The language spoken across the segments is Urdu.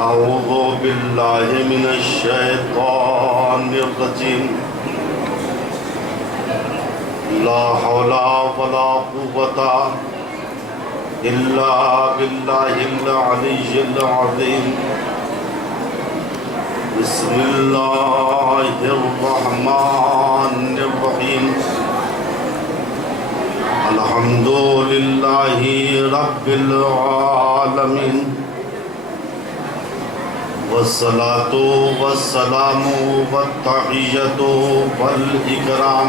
أعوذ بالله من الشيطان الرجيم لا حول ولا قوة إلا بالله العلي العظيم بسم الله الرحمن الرحيم الحمد لله رب العالمين والصلاة والسلام والتحية والإكرام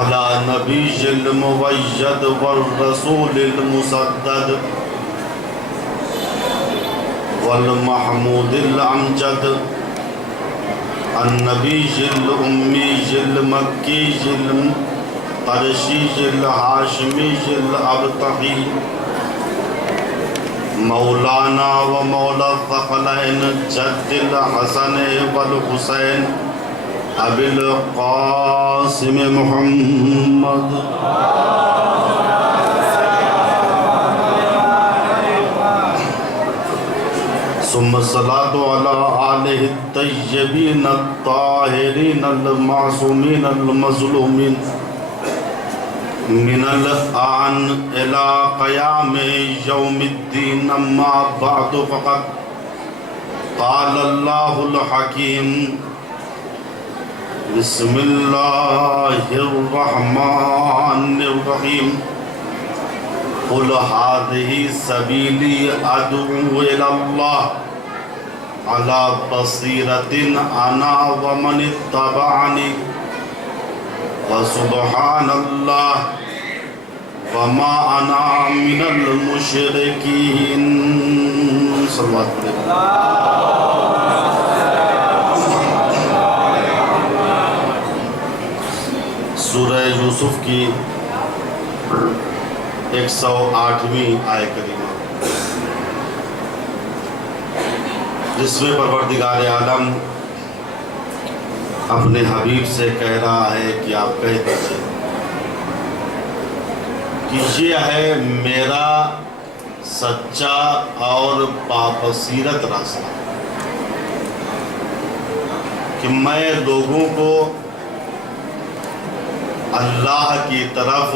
على نبي المؤيد والرسول المسدد والمحمود الأمجد النبي الأمي المكي القرشي الهاشمي الأبطحي مولانا ومولا الثقلين جد الحسن والحسين أبي القاسم محمد ثم الصلاة على آله الطيبين الطاهرين المعصومين المظلومين من الآن إلى قيام يوم الدين أما بعد فقد قال الله الحكيم بسم الله الرحمن الرحيم قل هذه سبيلي أدعو إلى الله على بصيرة أنا ومن اتبعني وسبحان الله وما أنا من المشركين صلى الله عليه وسلم. سورہ یوسف کی 108ویں آیت کریمہ، جس میں پروردگار عالم اپنے حبیب سے کہہ رہا ہے کہ آپ کہہ دیجئے کہ یہ ہے میرا سچا اور بابصیرت راستہ، کہ میں لوگوں کو اللہ کی طرف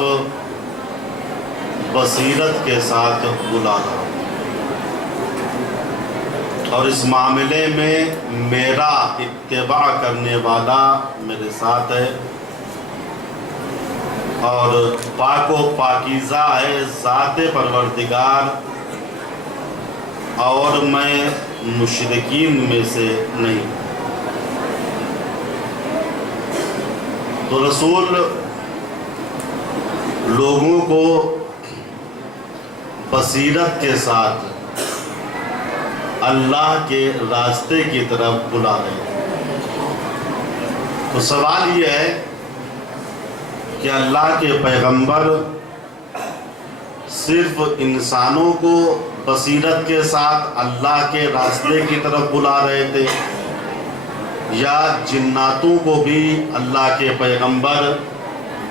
بصیرت کے ساتھ بلا رہا ہوں، اور اس معاملے میں میرا اتباع کرنے والا میرے ساتھ ہے، اور پاک و پاکیزہ ہے ذات پروردگار، اور میں مشرکین میں سے نہیں۔ تو رسول لوگوں کو بصیرت کے ساتھ اللہ کے راستے کی طرف بلا رہے ہیں۔ تو سوال یہ ہے کہ اللہ کے پیغمبر صرف انسانوں کو بصیرت کے ساتھ اللہ کے راستے کی طرف بلا رہے تھے، یا جناتوں کو بھی اللہ کے پیغمبر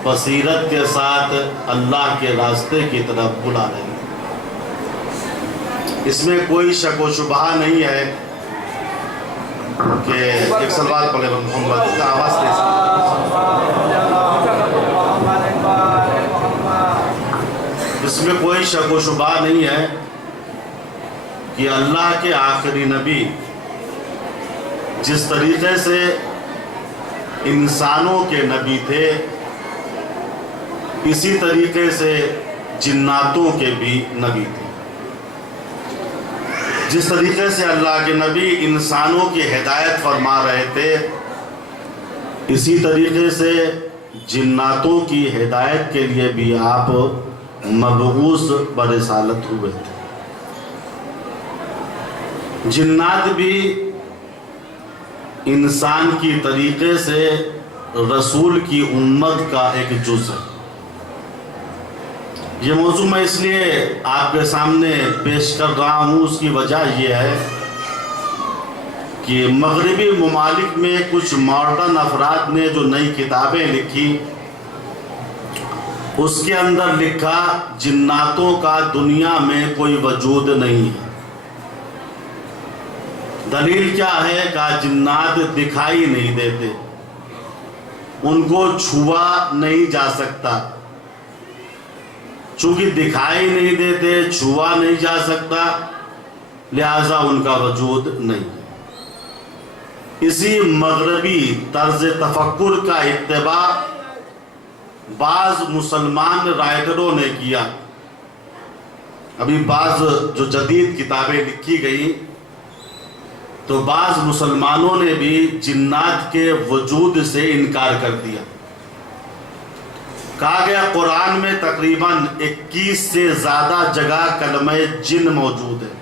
بصیرت کے ساتھ اللہ کے راستے کی طرف بلا رہے ہیں؟ اس میں کوئی شک و شبہ نہیں ہے کہ ایک سلوات پڑھے محمد کا آواز دے سکتے۔ اس میں کوئی شک و شبہ نہیں ہے کہ اللہ کے آخری نبی جس طریقے سے انسانوں کے نبی تھے، اسی طریقے سے جناتوں کے بھی نبی تھے۔ جس طریقے سے اللہ کے نبی انسانوں کی ہدایت فرما رہے تھے، اسی طریقے سے جناتوں کی ہدایت کے لیے بھی آپ مبعوث برسالت ہوئے تھے۔ جنات بھی انسان کی طریقے سے رسول کی امت کا ایک جز ہے۔ یہ موضوع میں اس لیے آپ کے سامنے پیش کر رہا ہوں، اس کی وجہ یہ ہے کہ مغربی ممالک میں کچھ ماڈرن افراد نے جو نئی کتابیں لکھی، اس کے اندر لکھا جناتوں کا دنیا میں کوئی وجود نہیں ہے، دلیل کیا ہے؟ کہا جنات دکھائی نہیں دیتے، ان کو چھوا نہیں جا سکتا، چونکہ دکھائی نہیں دیتے، چھوا نہیں جا سکتا، لہذا ان کا وجود نہیں۔ اسی مغربی طرز تفکر کا اتباع بعض مسلمان رائٹروں نے کیا۔ ابھی بعض جو جدید کتابیں لکھی گئی تو بعض مسلمانوں نے بھی جنات کے وجود سے انکار کر دیا۔ کہا گیا قرآن میں تقریباً 21 سے زیادہ جگہ کلمہ جن موجود ہے۔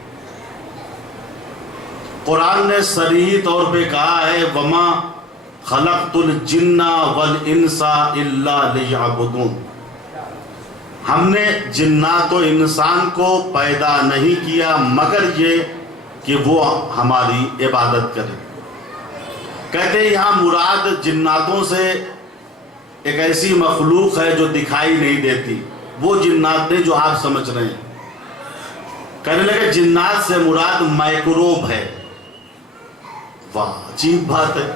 قرآن نے صریح طور پہ کہا ہے وَمَا خَلَقْتُ الْجِنَّ وَالْإِنسَ إِلَّا لِيَعْبُدُونَ، ہم نے جنات و انسان کو پیدا نہیں کیا مگر یہ کہ وہ ہماری عبادت کرے۔ کہتے ہیں یہاں مراد جناتوں سے ایک ایسی مخلوق ہے جو دکھائی نہیں دیتی، وہ جنات نے جو آپ سمجھ رہے ہیں۔ کہنے لگے جنات سے مراد مائکروب ہے۔ واہ عجیب بات ہے،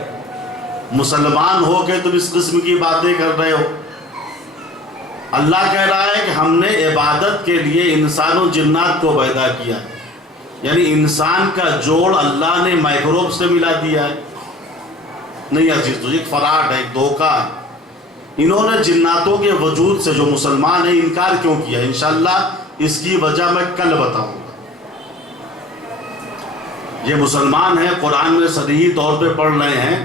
مسلمان ہو کے تم اس قسم کی باتیں کر رہے ہو۔ اللہ کہہ رہا ہے کہ ہم نے عبادت کے لیے انسان و جنات کو پیدا کیا، یعنی انسان کا جوڑ اللہ نے مائکروب سے ملا دیا ہے۔ نہیں عزیز، تو ایک فراڈ ہے، ایک دھوکہ ہے۔ انہوں نے جناتوں کے وجود سے جو مسلمان ہیں انکار کیوں کیا؟ انشاءاللہ اس کی وجہ میں کل بتاؤں گا۔ یہ مسلمان ہیں، قرآن میں صریح طور پہ پڑھ رہے ہیں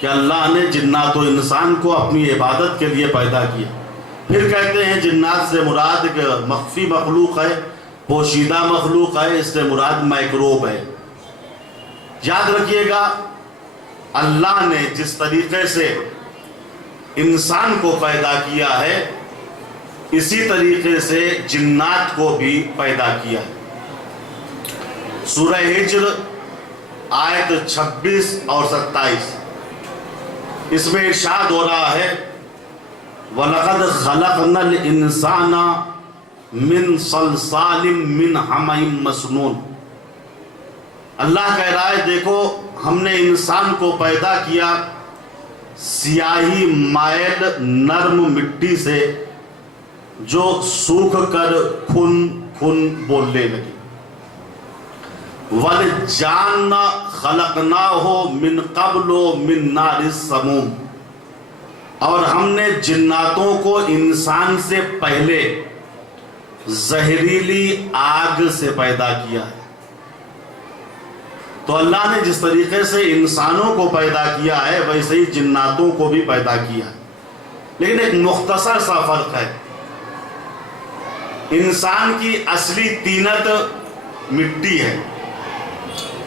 کہ اللہ نے جنات و انسان کو اپنی عبادت کے لیے پیدا کیا۔ پھر کہتے ہیں جنات سے مراد ایک مخفی مخلوق ہے، پوشیدہ مخلوق ہے، اس سے مراد مائکروب ہے۔ یاد رکھیے گا اللہ نے جس طریقے سے انسان کو پیدا کیا ہے اسی طریقے سے جنات کو بھی پیدا کیا ہے۔ سورہ ہجر آیت 26 اور 27 اس میں ارشاد ہو رہا ہے وَلَقَدْ خَلَقْنَا الْإِنسَانَ مِنْ صَلْصَالٍ مِنْ حَمَإٍ مَسْنُونٍ۔ اللہ کہہ رہا ہے دیکھو ہم نے انسان کو پیدا کیا سیاہی مائل نرم مٹی سے جو سوکھ کر کھن کھن بولنے لگی۔ وَالْجَانَّ خَلَقْنَاهُ مِنْ قَبْلُ مِنْ نَارِ السَّمُومِ، اور ہم نے جناتوں کو انسان سے پہلے زہریلی آگ سے پیدا کیا ہے۔ تو اللہ نے جس طریقے سے انسانوں کو پیدا کیا ہے ویسے ہی جناتوں کو بھی پیدا کیا ہے، لیکن ایک مختصر سا فرق ہے۔ انسان کی اصلی طینت مٹی ہے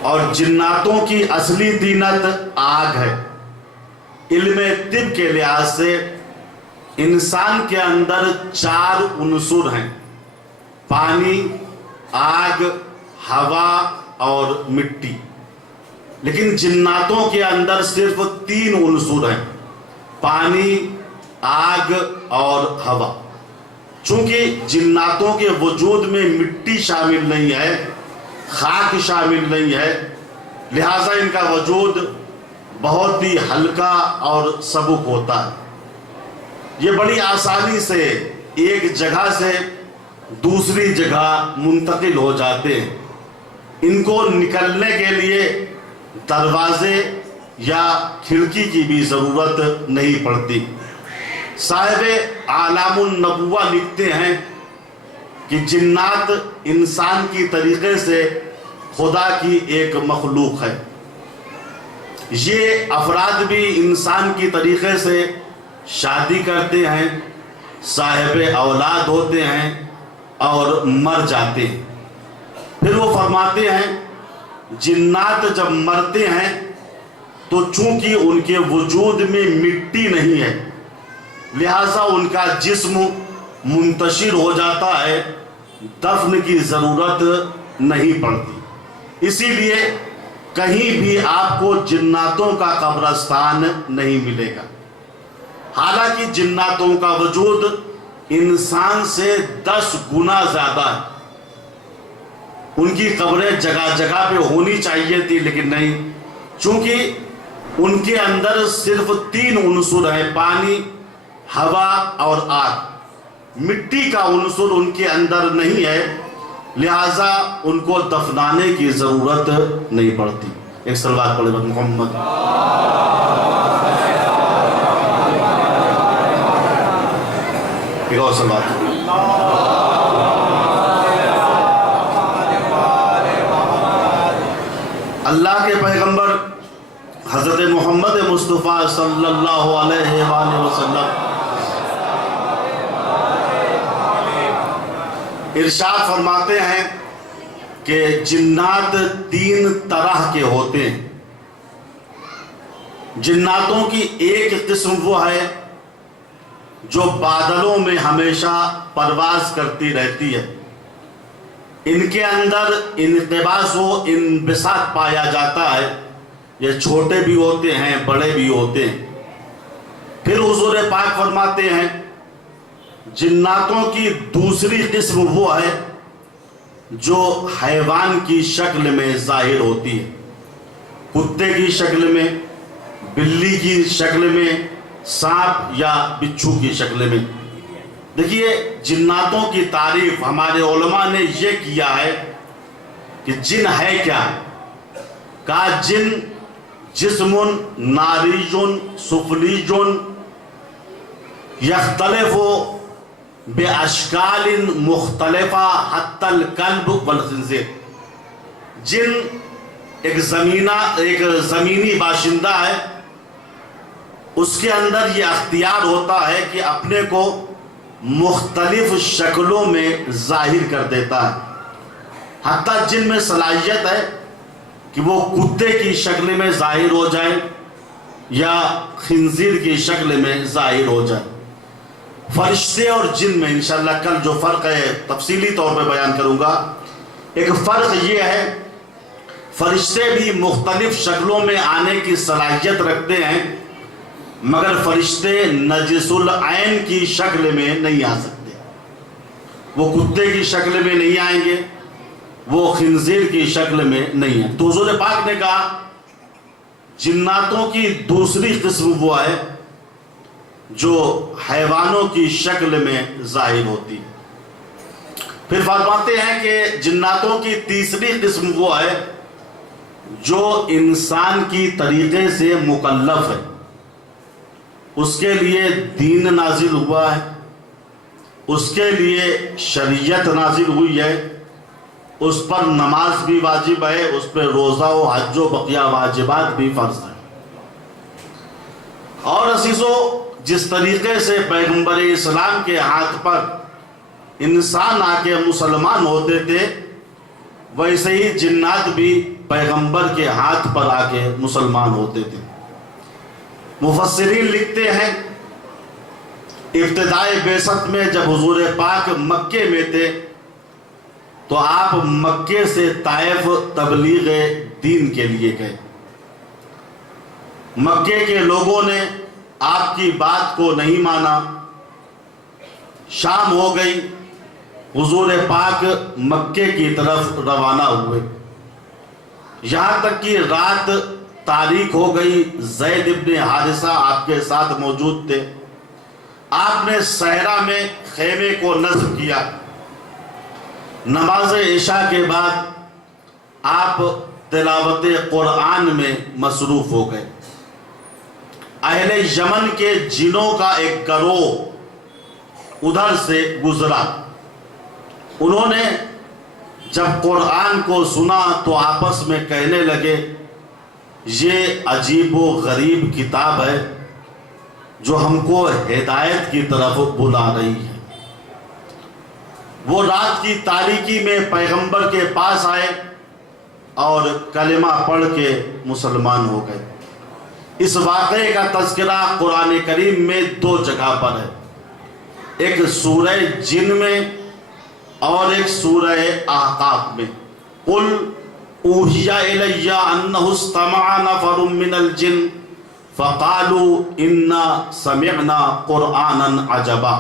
اور جناتوں کی اصلی طینت آگ ہے۔ علم طب کے لحاظ سے انسان کے اندر 4 عنصر ہیں، پانی، آگ، ہوا اور مٹی، لیکن جناتوں کے اندر صرف 3 عنصر ہیں، پانی، آگ اور ہوا۔ چونکہ جناتوں کے وجود میں مٹی شامل نہیں ہے، خاک شامل نہیں ہے، لہٰذا ان کا وجود بہت ہی ہلکا اور سبک ہوتا ہے۔ یہ بڑی آسانی سے ایک جگہ سے دوسری جگہ منتقل ہو جاتے ہیں۔ ان کو نکلنے کے لیے دروازے یا کھڑکی کی بھی ضرورت نہیں پڑتی۔ صاحب اعلام النبوہ لکھتے ہیں کہ جنات انسان کی طریقے سے خدا کی ایک مخلوق ہے۔ یہ افراد بھی انسان کی طریقے سے شادی کرتے ہیں، صاحب اولاد ہوتے ہیں اور مر جاتے ہیں۔ پھر وہ فرماتے ہیں جنات جب مرتے ہیں تو چونکہ ان کے وجود میں مٹی نہیں ہے لہٰذا ان کا جسم منتشر ہو جاتا ہے، دفن کی ضرورت نہیں پڑتی۔ اسی لیے کہیں بھی آپ کو جناتوں کا قبرستان نہیں ملے گا، حالانکہ جناتوں کا وجود انسان سے 10 گنا زیادہ ہے۔ ان کی قبریں جگہ جگہ پہ ہونی چاہیے تھی، لیکن نہیں، چونکہ ان کے اندر صرف 3 عنصر ہیں، پانی، ہوا اور آگ، مٹی کا عنصر ان کے اندر نہیں ہے، لہٰذا ان کو دفنانے کی ضرورت نہیں پڑتی۔ ایک صلوات پڑھے محمد۔ ایک اور صلوات۔ اللہ کے پیغمبر حضرت محمد مصطفیٰ صلی اللہ علیہ وآلہ وسلم ارشاد فرماتے ہیں کہ جنات 3 طرح کے ہوتے ہیں۔ جناتوں کی ایک قسم وہ ہے جو بادلوں میں ہمیشہ پرواز کرتی رہتی ہے، ان کے اندر انقباض و انبساط پایا جاتا ہے، یہ چھوٹے بھی ہوتے ہیں بڑے بھی ہوتے ہیں۔ پھر حضور پاک فرماتے ہیں جناتوں کی دوسری قسم وہ ہے جو حیوان کی شکل میں ظاہر ہوتی ہے، کتے کی شکل میں، بلی کی شکل میں، سانپ یا بچھو کی شکل میں۔ دیکھیے جناتوں کی تعریف ہمارے علماء نے یہ کیا ہے کہ جن ہے کیا؟ کہا جن جسم ناریج سفلیج یختلف باشکال مختلفہ حتی الکلب والخنزیر۔ جن ایک زمینی باشندہ ہے، اس کے اندر یہ اختیار ہوتا ہے کہ اپنے کو مختلف شکلوں میں ظاہر کر دیتا ہے، حتیٰ جن میں صلاحیت ہے کہ وہ کتے کی شکل میں ظاہر ہو جائے یا خنزیر کی شکل میں ظاہر ہو جائے۔ فرشتے اور جن میں انشاءاللہ کل جو فرق ہے تفصیلی طور پہ بیان کروں گا۔ ایک فرق یہ ہے فرشتے بھی مختلف شکلوں میں آنے کی صلاحیت رکھتے ہیں، مگر فرشتے نجس العین کی شکل میں نہیں آ سکتے، وہ کتے کی شکل میں نہیں آئیں گے، وہ خنزیر کی شکل میں نہیں ہے۔ تو حضور پاک نے کہا جناتوں کی دوسری قسم وہ ہے جو حیوانوں کی شکل میں ظاہر ہوتی ہے۔ پھر فرماتے ہیں کہ جناتوں کی تیسری قسم وہ ہے جو انسان کی طریقے سے مکلف ہے، اس کے لیے دین نازل ہوا ہے، اس کے لیے شریعت نازل ہوئی ہے، اس پر نماز بھی واجب ہے، اس پہ روزہ و حج و بقیہ واجبات بھی فرض ہیں۔ اور عزیزو، جس طریقے سے پیغمبر اسلام کے ہاتھ پر انسان آ کے مسلمان ہوتے تھے، ویسے ہی جنات بھی پیغمبر کے ہاتھ پر آ کے مسلمان ہوتے تھے۔ مفسرین لکھتے ہیں ابتدائے بعثت میں جب حضور پاک مکے میں تھے تو آپ مکے سے طائف تبلیغ دین کے لیے گئے۔ مکے کے لوگوں نے آپ کی بات کو نہیں مانا، شام ہو گئی، حضور پاک مکے کی طرف روانہ ہوئے، یہاں تک کہ رات تاریک ہو گئی۔ زید ابن حارثہ آپ کے ساتھ موجود تھے۔ آپ نے صحرا میں خیمے کو نصب کیا۔ نماز عشاء کے بعد آپ تلاوت قرآن میں مصروف ہو گئے۔ اہل یمن کے جنوں کا ایک گروہ ادھر سے گزرا، انہوں نے جب قرآن کو سنا تو آپس میں کہنے لگے یہ عجیب و غریب کتاب ہے جو ہم کو ہدایت کی طرف بلا رہی ہے۔ وہ رات کی تاریکی میں پیغمبر کے پاس آئے اور کلمہ پڑھ کے مسلمان ہو گئے۔ اس واقعے کا تذکرہ قرآن کریم میں 2 جگہ پر ہے، ایک سورہ جن میں اور ایک سورہ احقاف میں۔ قل اوحی الی انہ استمع نفر من الجن فقالوا انا سمعنا قرآنا عجبا۔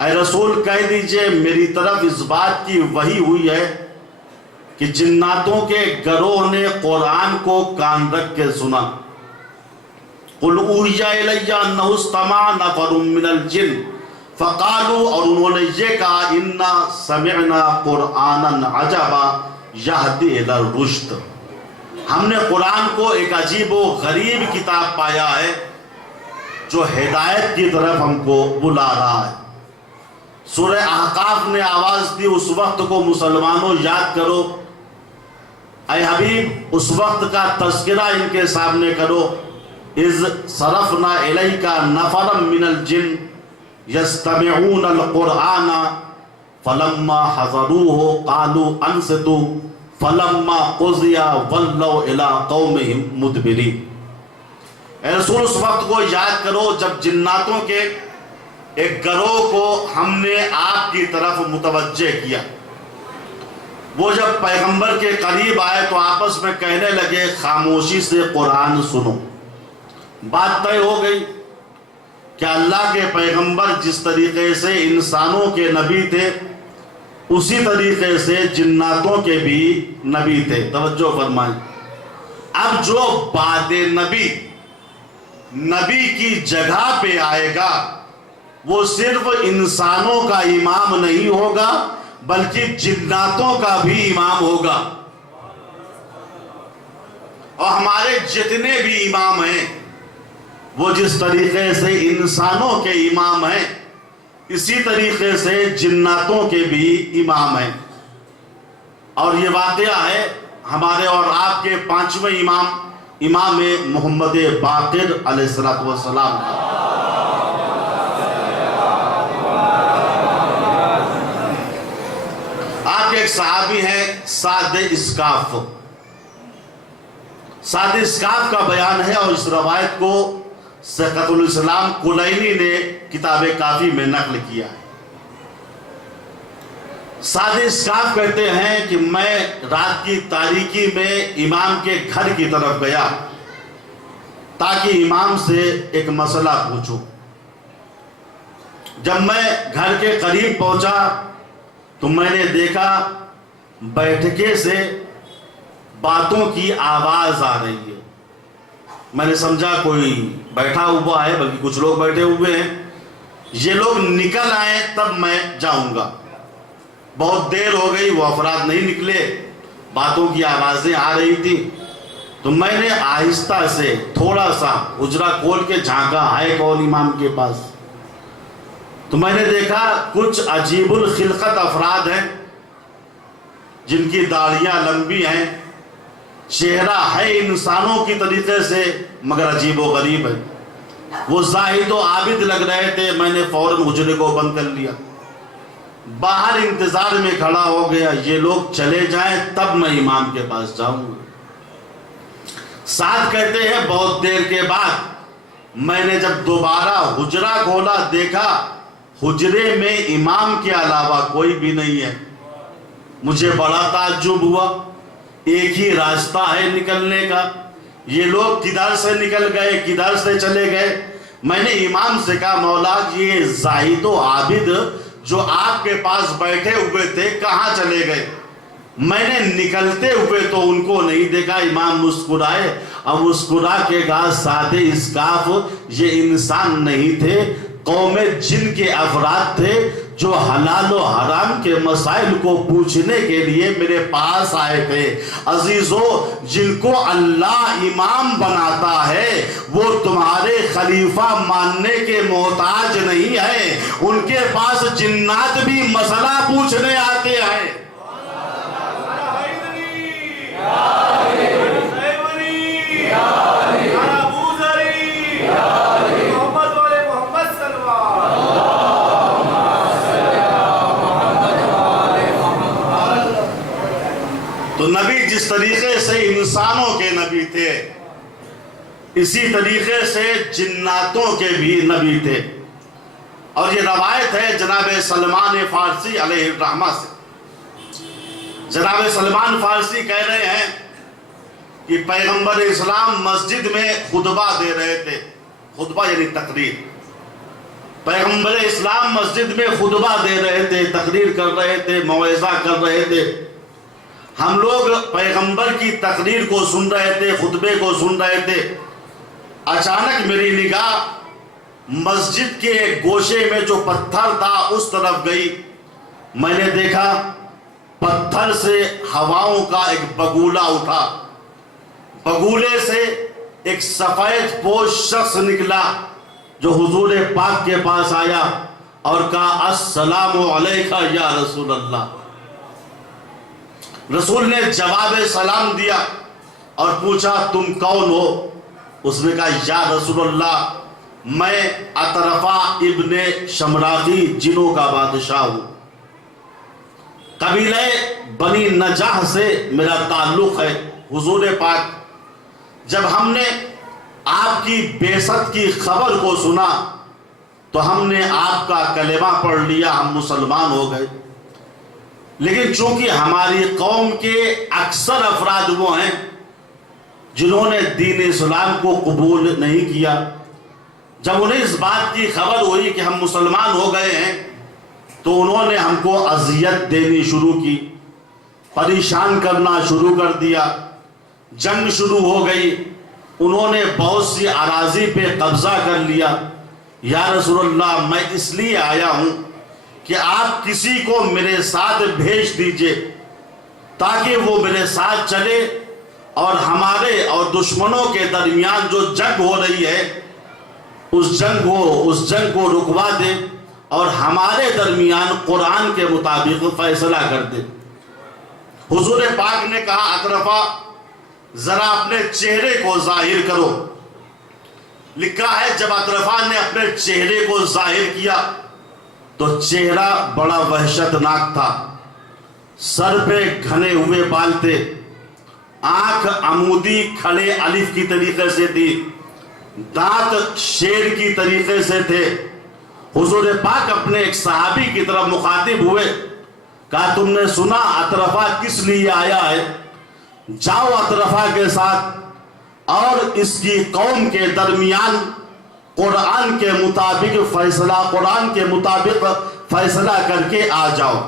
اے رسول کہہ دیجئے میری طرف اس بات کی وحی ہوئی ہے کہ جناتوں کے گروہ نے قرآن کو کان رکھ کے سنا. قُلْ أُوحِيَ إِلَيَّ أَنَّهُ اسْتَمَعَ نَفَرٌ مِّنَ الْجِنِّ فَقَالُوا، اور انہوں نے یہ کہا، إِنَّا سَمِعْنَا قُرْآنًا عَجَبًا يَهْدِي إِلَى الرُّشْدِ، ہم نے قرآن کو ایک عجیب و غریب کتاب پایا ہے جو ہدایت کی طرف ہم کو بلا رہا ہے. سورہ احقاف نے آواز دی، اس وقت کو مسلمانوں یاد کرو. اے حبیب، اس وقت کا تذکرہ ان کے سامنے کرو. اذ صرفنا الیک نفرا من الجن یستمعون القرآن فلما حضروه قالوا انصتوا فلما قضی ولوا الی قومهم مدبرین. اے رسول، اس وقت کو یاد کرو جب جناتوں کے ایک گروہ کو ہم نے آپ کی طرف متوجہ کیا. وہ جب پیغمبر کے قریب آئے تو آپس میں کہنے لگے، خاموشی سے قرآن سنو. بات طے ہو گئی کہ اللہ کے پیغمبر جس طریقے سے انسانوں کے نبی تھے اسی طریقے سے جناتوں کے بھی نبی تھے. توجہ فرمائیں. اب جو بعد نبی کی جگہ پہ آئے گا وہ صرف انسانوں کا امام نہیں ہوگا بلکہ جناتوں کا بھی امام ہوگا. اور ہمارے جتنے بھی امام ہیں وہ جس طریقے سے انسانوں کے امام ہیں اسی طریقے سے جناتوں کے بھی امام ہیں. اور یہ واقعہ ہے ہمارے اور آپ کے 5ویں امام محمد باقر علیہ السلام کا. آپ کے ایک صحابی ہیں سعد اسکاف. سعد اسکاف کا بیان ہے اور اس روایت کو سیقۃ الاسلام کلینی نے کتاب کافی میں نقل کیا ہے. سعد اسکاف کہتے ہیں کہ میں رات کی تاریکی میں امام کے گھر کی طرف گیا تاکہ امام سے ایک مسئلہ پوچھوں. جب میں گھر کے قریب پہنچا تو میں نے دیکھا بیٹھکے سے باتوں کی آواز آ رہی ہے. میں نے سمجھا کوئی بیٹھا ہوا ہے، بلکہ کچھ لوگ بیٹھے ہوئے ہیں. یہ لوگ نکل آئے تب میں جاؤں گا. بہت دیر ہو گئی، وہ افراد نہیں نکلے، باتوں کی آوازیں آ رہی تھی. تو میں نے آہستہ سے تھوڑا سا حجرہ کھول کے جھانکا، آئے کون امام کے پاس. تو میں نے دیکھا کچھ عجیب الخلقت افراد ہیں جن کی داڑھیاں لمبی ہیں، چہرہ ہے انسانوں کی طریقے سے مگر عجیب و غریب ہے. وہ زاہد و عابد لگ رہے تھے. میں نے فوراً حجرے کو بند کر لیا، باہر انتظار میں کھڑا ہو گیا. یہ لوگ چلے جائیں تب میں امام کے پاس جاؤں گا. سعد کہتے ہیں بہت دیر کے بعد میں نے جب دوبارہ حجرہ کھولا دیکھا حجرے میں امام کے علاوہ کوئی بھی نہیں ہے. مجھے بڑا تعجب ہوا. ایک ہی راستہ ہے نکلنے کا، یہ لوگ کدھر سے نکل گئے، کدھر سے چلے گئے. میں نے امام سے کہا، مولا یہ زاہد و عابد جو آپ کے پاس بیٹھے ہوئے تھے کہاں چلے گئے؟ میں نے نکلتے ہوئے تو ان کو نہیں دیکھا. امام مسکرائے اور مسکرا کے کہا، سعد اسکاف یہ انسان نہیں تھے، قوم جن کے افراد تھے جو حلال و حرام کے مسائل کو پوچھنے کے لیے میرے پاس آئے تھے. عزیزو، جن کو اللہ امام بناتا ہے وہ تمہارے خلیفہ ماننے کے محتاج نہیں ہے. ان کے پاس جنات بھی مسئلہ پوچھنے آتے ہیں. تو نبی جس طریقے سے انسانوں کے نبی تھے اسی طریقے سے جناتوں کے بھی نبی تھے. اور یہ روایت ہے جناب سلمان فارسی علیہ الرحمہ سے. جناب سلمان فارسی کہہ رہے ہیں کہ پیغمبر اسلام مسجد میں خطبہ دے رہے تھے. خطبہ یعنی تقریر. پیغمبر اسلام مسجد میں خطبہ دے رہے تھے، تقریر کر رہے تھے، موعظہ کر رہے تھے. ہم لوگ پیغمبر کی تقریر کو سن رہے تھے، خطبے کو سن رہے تھے، اچانک میری نگاہ مسجد کے ایک گوشے میں جو پتھر تھا اس طرف گئی۔ میں نے دیکھا پتھر سے ہواؤں کا ایک بگولا اٹھا، بگولے سے ایک سفید پوش شخص نکلا جو حضور پاک کے پاس آیا اور کہا السلام علیکہ یا رسول اللہ۔ رسول نے جواب سلام دیا اور پوچھا تم کون ہو؟ اس نے کہا یا رسول اللہ میں اطرفہ ابن شمراقی جنوں کا بادشاہ ہوں، قبیلہ بنی نجاح سے میرا تعلق ہے۔ حضور پاک جب ہم نے آپ کی بعثت کی خبر کو سنا تو ہم نے آپ کا کلمہ پڑھ لیا، ہم مسلمان ہو گئے، لیکن چونکہ ہماری قوم کے اکثر افراد وہ ہیں جنہوں نے دین اسلام کو قبول نہیں کیا، جب انہیں اس بات کی خبر ہوئی کہ ہم مسلمان ہو گئے ہیں تو انہوں نے ہم کو اذیت دینی شروع کی، پریشان کرنا شروع کر دیا، جنگ شروع ہو گئی، انہوں نے بہت سی اراضی پہ قبضہ کر لیا۔ یا رسول اللہ میں اس لیے آیا ہوں کہ آپ کسی کو میرے ساتھ بھیج دیجئے تاکہ وہ میرے ساتھ چلے اور ہمارے اور دشمنوں کے درمیان جو جنگ ہو رہی ہے اس جنگ کو رکوا دے اور ہمارے درمیان قرآن کے مطابق فیصلہ کر دے۔ حضور پاک نے کہا اطرفہ ذرا اپنے چہرے کو ظاہر کرو۔ لکھا ہے جب اطرفہ نے اپنے چہرے کو ظاہر کیا تو چہرہ بڑا وحشتناک تھا، سر پہ گھنے ہوئے بال تھے، آنکھ عمودی کھڑے الف کی طریقے سے تھی، دانت شیر کی طریقے سے تھے۔ حضور پاک اپنے ایک صحابی کی طرف مخاطب ہوئے، کہا تم نے سنا اطرفہ کس لیے آیا ہے؟ جاؤ اطرفہ کے ساتھ اور اس کی قوم کے درمیان قرآن کے مطابق فیصلہ کر کے آ جاؤ۔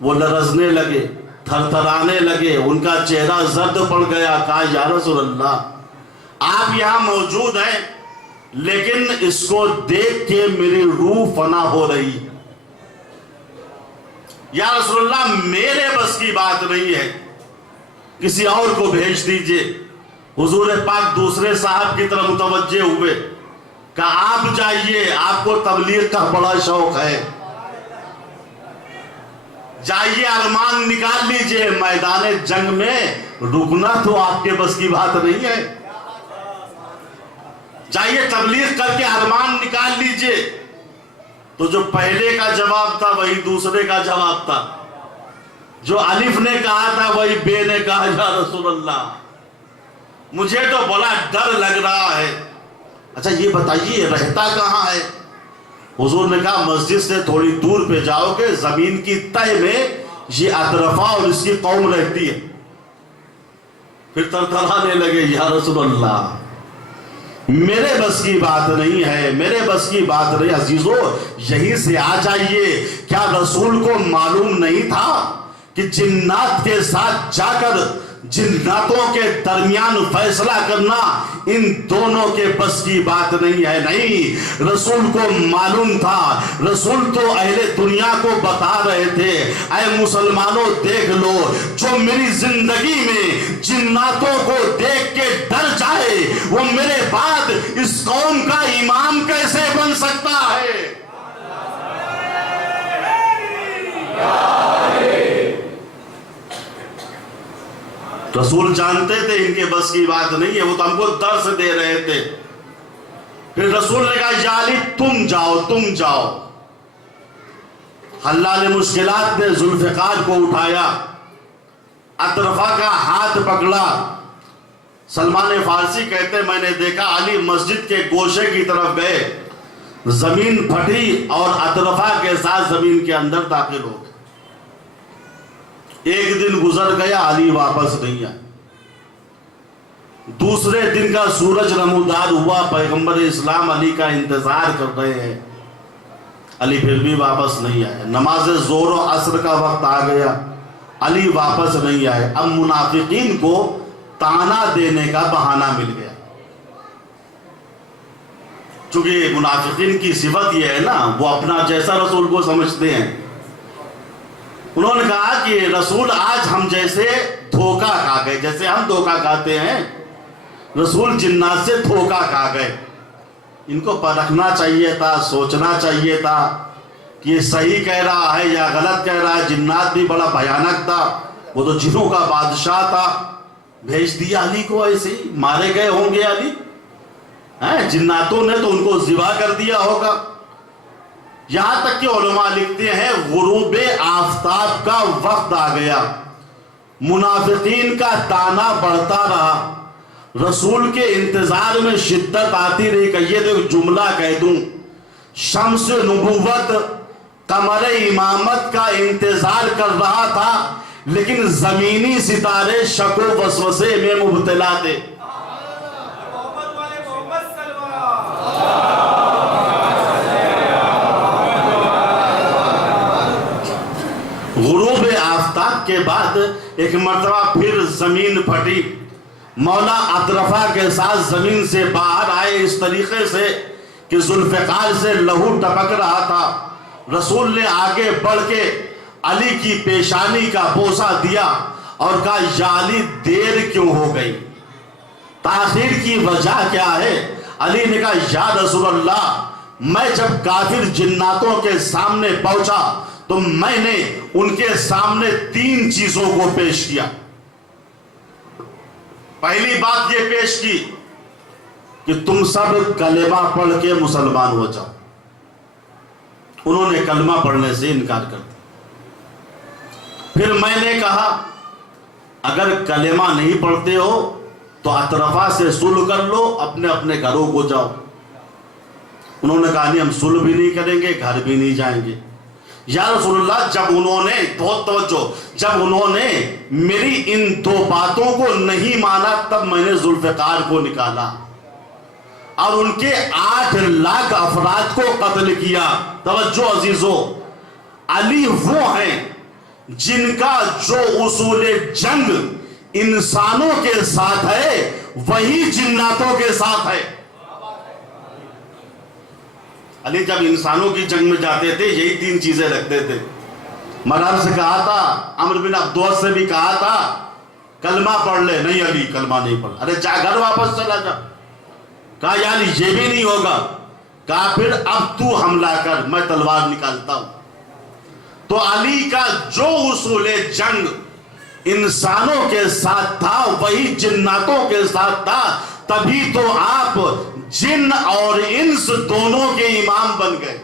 وہ لرزنے لگے، تھر تھرانے لگے، ان کا چہرہ زرد پڑ گیا۔ کہا یا رسول اللہ آپ یہاں موجود ہیں لیکن اس کو دیکھ کے میری روح فنا ہو رہی ہے۔ یا رسول اللہ میرے بس کی بات نہیں ہے، کسی اور کو بھیج دیجئے۔ حضور پاک دوسرے صاحب کی طرف متوجہ ہوئے، کہا آپ جائیے، آپ کو تبلیغ کا بڑا شوق ہے، جائیے ارمان نکال لیجئے، میدان جنگ میں رکنا تو آپ کے بس کی بات نہیں ہے، جائیے تبلیغ کر کے ارمان نکال لیجئے۔ تو جو پہلے کا جواب تھا وہی دوسرے کا جواب تھا، جو الف نے کہا تھا وہی بے نے کہا یا رسول اللہ مجھے تو بڑا ڈر لگ رہا ہے، اچھا یہ بتائیے رہتا کہاں ہے؟ حضور نے کہا مسجد سے تھوڑی دور پہ جاؤ گے، زمین کی تہہ میں یہ اطرفہ اور اس کی قوم رہتی ہے۔ پھر ترترانے لگے یا رسول اللہ میرے بس کی بات نہیں ہے، میرے بس کی بات نہیں۔ عزیزو یہیں سے آ جائیے، کیا رسول کو معلوم نہیں تھا کہ جنات کے ساتھ جا کر جناتوں کے درمیان فیصلہ کرنا ان دونوں کے بس کی بات نہیں ہے؟ نہیں، رسول کو معلوم تھا، رسول تو اہل دنیا کو بتا رہے تھے اے مسلمانوں دیکھ لو، جو میری زندگی میں جناتوں کو دیکھ کے ڈر جائے وہ میرے بعد اس قوم کا امام کیسے بن سکتا ہے؟ رسول جانتے تھے ان کے بس کی بات نہیں ہے، وہ تو ہم کو درس دے رہے تھے۔ پھر رسول نے کہا یا علی تم جاؤ۔ حلال مشکلات نے ذوالفقار کو اٹھایا، اطرفہ کا ہاتھ پکڑا۔ سلمان فارسی کہتے میں نے دیکھا علی مسجد کے گوشے کی طرف گئے، زمین پھٹی اور اطرفہ کے ساتھ زمین کے اندر داخل ہو گئے۔ ایک دن گزر گیا، علی واپس نہیں آئے۔ دوسرے دن کا سورج نمودار ہوا، پیغمبر اسلام علی کا انتظار کر رہے ہیں، علی پھر بھی واپس نہیں آئے۔ نماز ظہر و عصر کا وقت آ گیا، علی واپس نہیں آئے۔ اب منافقین کو تانا دینے کا بہانہ مل گیا، چونکہ منافقین کی صفت یہ ہے نا، وہ اپنا جیسا رسول کو سمجھتے ہیں۔ انہوں نے کہا کہ رسول آج ہم جیسے دھوکہ کھا گئے، جیسے ہم دھوکہ کھاتے ہیں، رسول جنات سے دھوکہ کھا گئے۔ ان کو پرکھنا چاہیے تھا، سوچنا چاہیے تھا کہ یہ صحیح کہہ رہا ہے یا غلط کہہ رہا ہے۔ جنات بھی بڑا بھیانک تھا، وہ تو جنوں کا بادشاہ تھا، بھیج دیا علی کو ایسے ہی۔ مارے گئے ہوں گے علی، جناتوں نے تو ان کو ذبح کر دیا ہوگا۔ یہاں تک کہ علماء لکھتے ہیں غروب آفتاب کا وقت آ گیا، منافقین کا تانا بڑھتا رہا، رسول کے انتظار میں شدت آتی رہی کہ یہ تو جملہ کہہ دوں، شمس نبوت قمر امامت کا انتظار کر رہا تھا، لیکن زمینی ستارے شک و وسوسے میں مبتلا تھے۔ غروب آفتاب کے بعد ایک مرتبہ پھر زمین پھٹی، مولا اطرفہ کے ساتھ زمین سے باہر آئے اس طریقے سے کہ ذوالفقار سے لہو ٹپک رہا تھا۔ رسول نے آگے بڑھ کے علی کی پیشانی کا بوسہ دیا اور کہا یا علی دیر کیوں ہو گئی، تاخیر کی وجہ کیا ہے؟ علی نے کہا یا رسول اللہ، میں جب کافر جناتوں کے سامنے پہنچا تو میں نے ان کے سامنے 3 چیزوں کو پیش کیا۔ پہلی بات یہ پیش کی کہ تم سب کلمہ پڑھ کے مسلمان ہو جاؤ۔ انہوں نے کلمہ پڑھنے سے انکار کر دیا۔ پھر میں نے کہا اگر کلمہ نہیں پڑھتے ہو تو اطرفہ سے صلح کر لو، اپنے اپنے گھروں کو جاؤ۔ انہوں نے کہا نہیں، ہم صلح بھی نہیں کریں گے، گھر بھی نہیں جائیں گے۔ یا رسول اللہ، جب انہوں نے، بہت توجہ، جب انہوں نے میری ان 2 باتوں کو نہیں مانا تب میں نے ذوالفقار کو نکالا اور ان کے 8 لاکھ افراد کو قتل کیا۔ توجہ عزیزو، علی وہ ہیں جن کا جو اصول جنگ انسانوں کے ساتھ ہے وہی جناتوں کے ساتھ ہے۔ علی جب انسانوں کی جنگ میں جاتے تھے یہی 3 چیزیں رکھتے تھے۔ مرحب سے کہا تھا، عمرو بن عبدوس سے بھی کہا تھا کلمہ پڑھ لے، نہیں علی کلمہ نہیں پڑھ، ارے جا گھر واپس چلا جا۔ کہا یا علی یہ بھی نہیں ہوگا، کہا پھر اب تو حملہ کر، میں تلوار نکالتا ہوں۔ تو علی کا جو اصول جنگ انسانوں کے ساتھ تھا وہی جناتوں کے ساتھ تھا، تبھی تو آپ جن اور انس دونوں کے امام بن گئے۔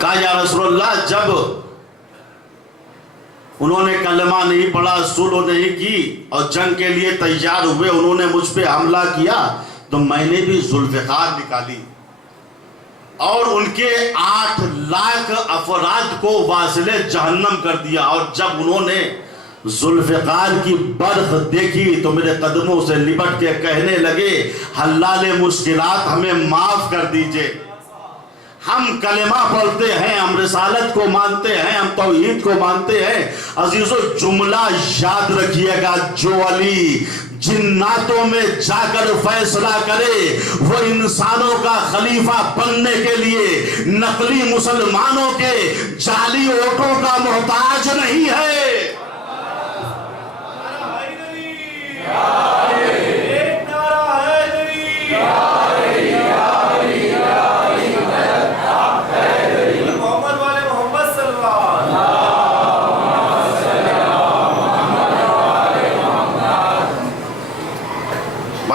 کہا یا رسول اللہ، جب انہوں نے کلمہ نہیں پڑھا، صلح نہیں کی اور جنگ کے لیے تیار ہوئے، انہوں نے مجھ پہ حملہ کیا تو میں نے بھی ذوالفقار نکالی اور ان کے 8 لاکھ افراد کو واصل جہنم کر دیا۔ اور جب انہوں نے ذوالفقار کی برخ دیکھی تو میرے قدموں سے لپٹ کے کہنے لگے حلال مشکلات ہمیں معاف کر دیجئے، ہم کلمہ پڑھتے ہیں، ہم رسالت کو مانتے ہیں، ہم توحید کو مانتے ہیں۔ عزیزو جملہ یاد رکھیے گا، جو علی جناتوں میں جا کر فیصلہ کرے وہ انسانوں کا خلیفہ بننے کے لیے نقلی مسلمانوں کے جعلی ووٹوں کا محتاج نہیں ہے۔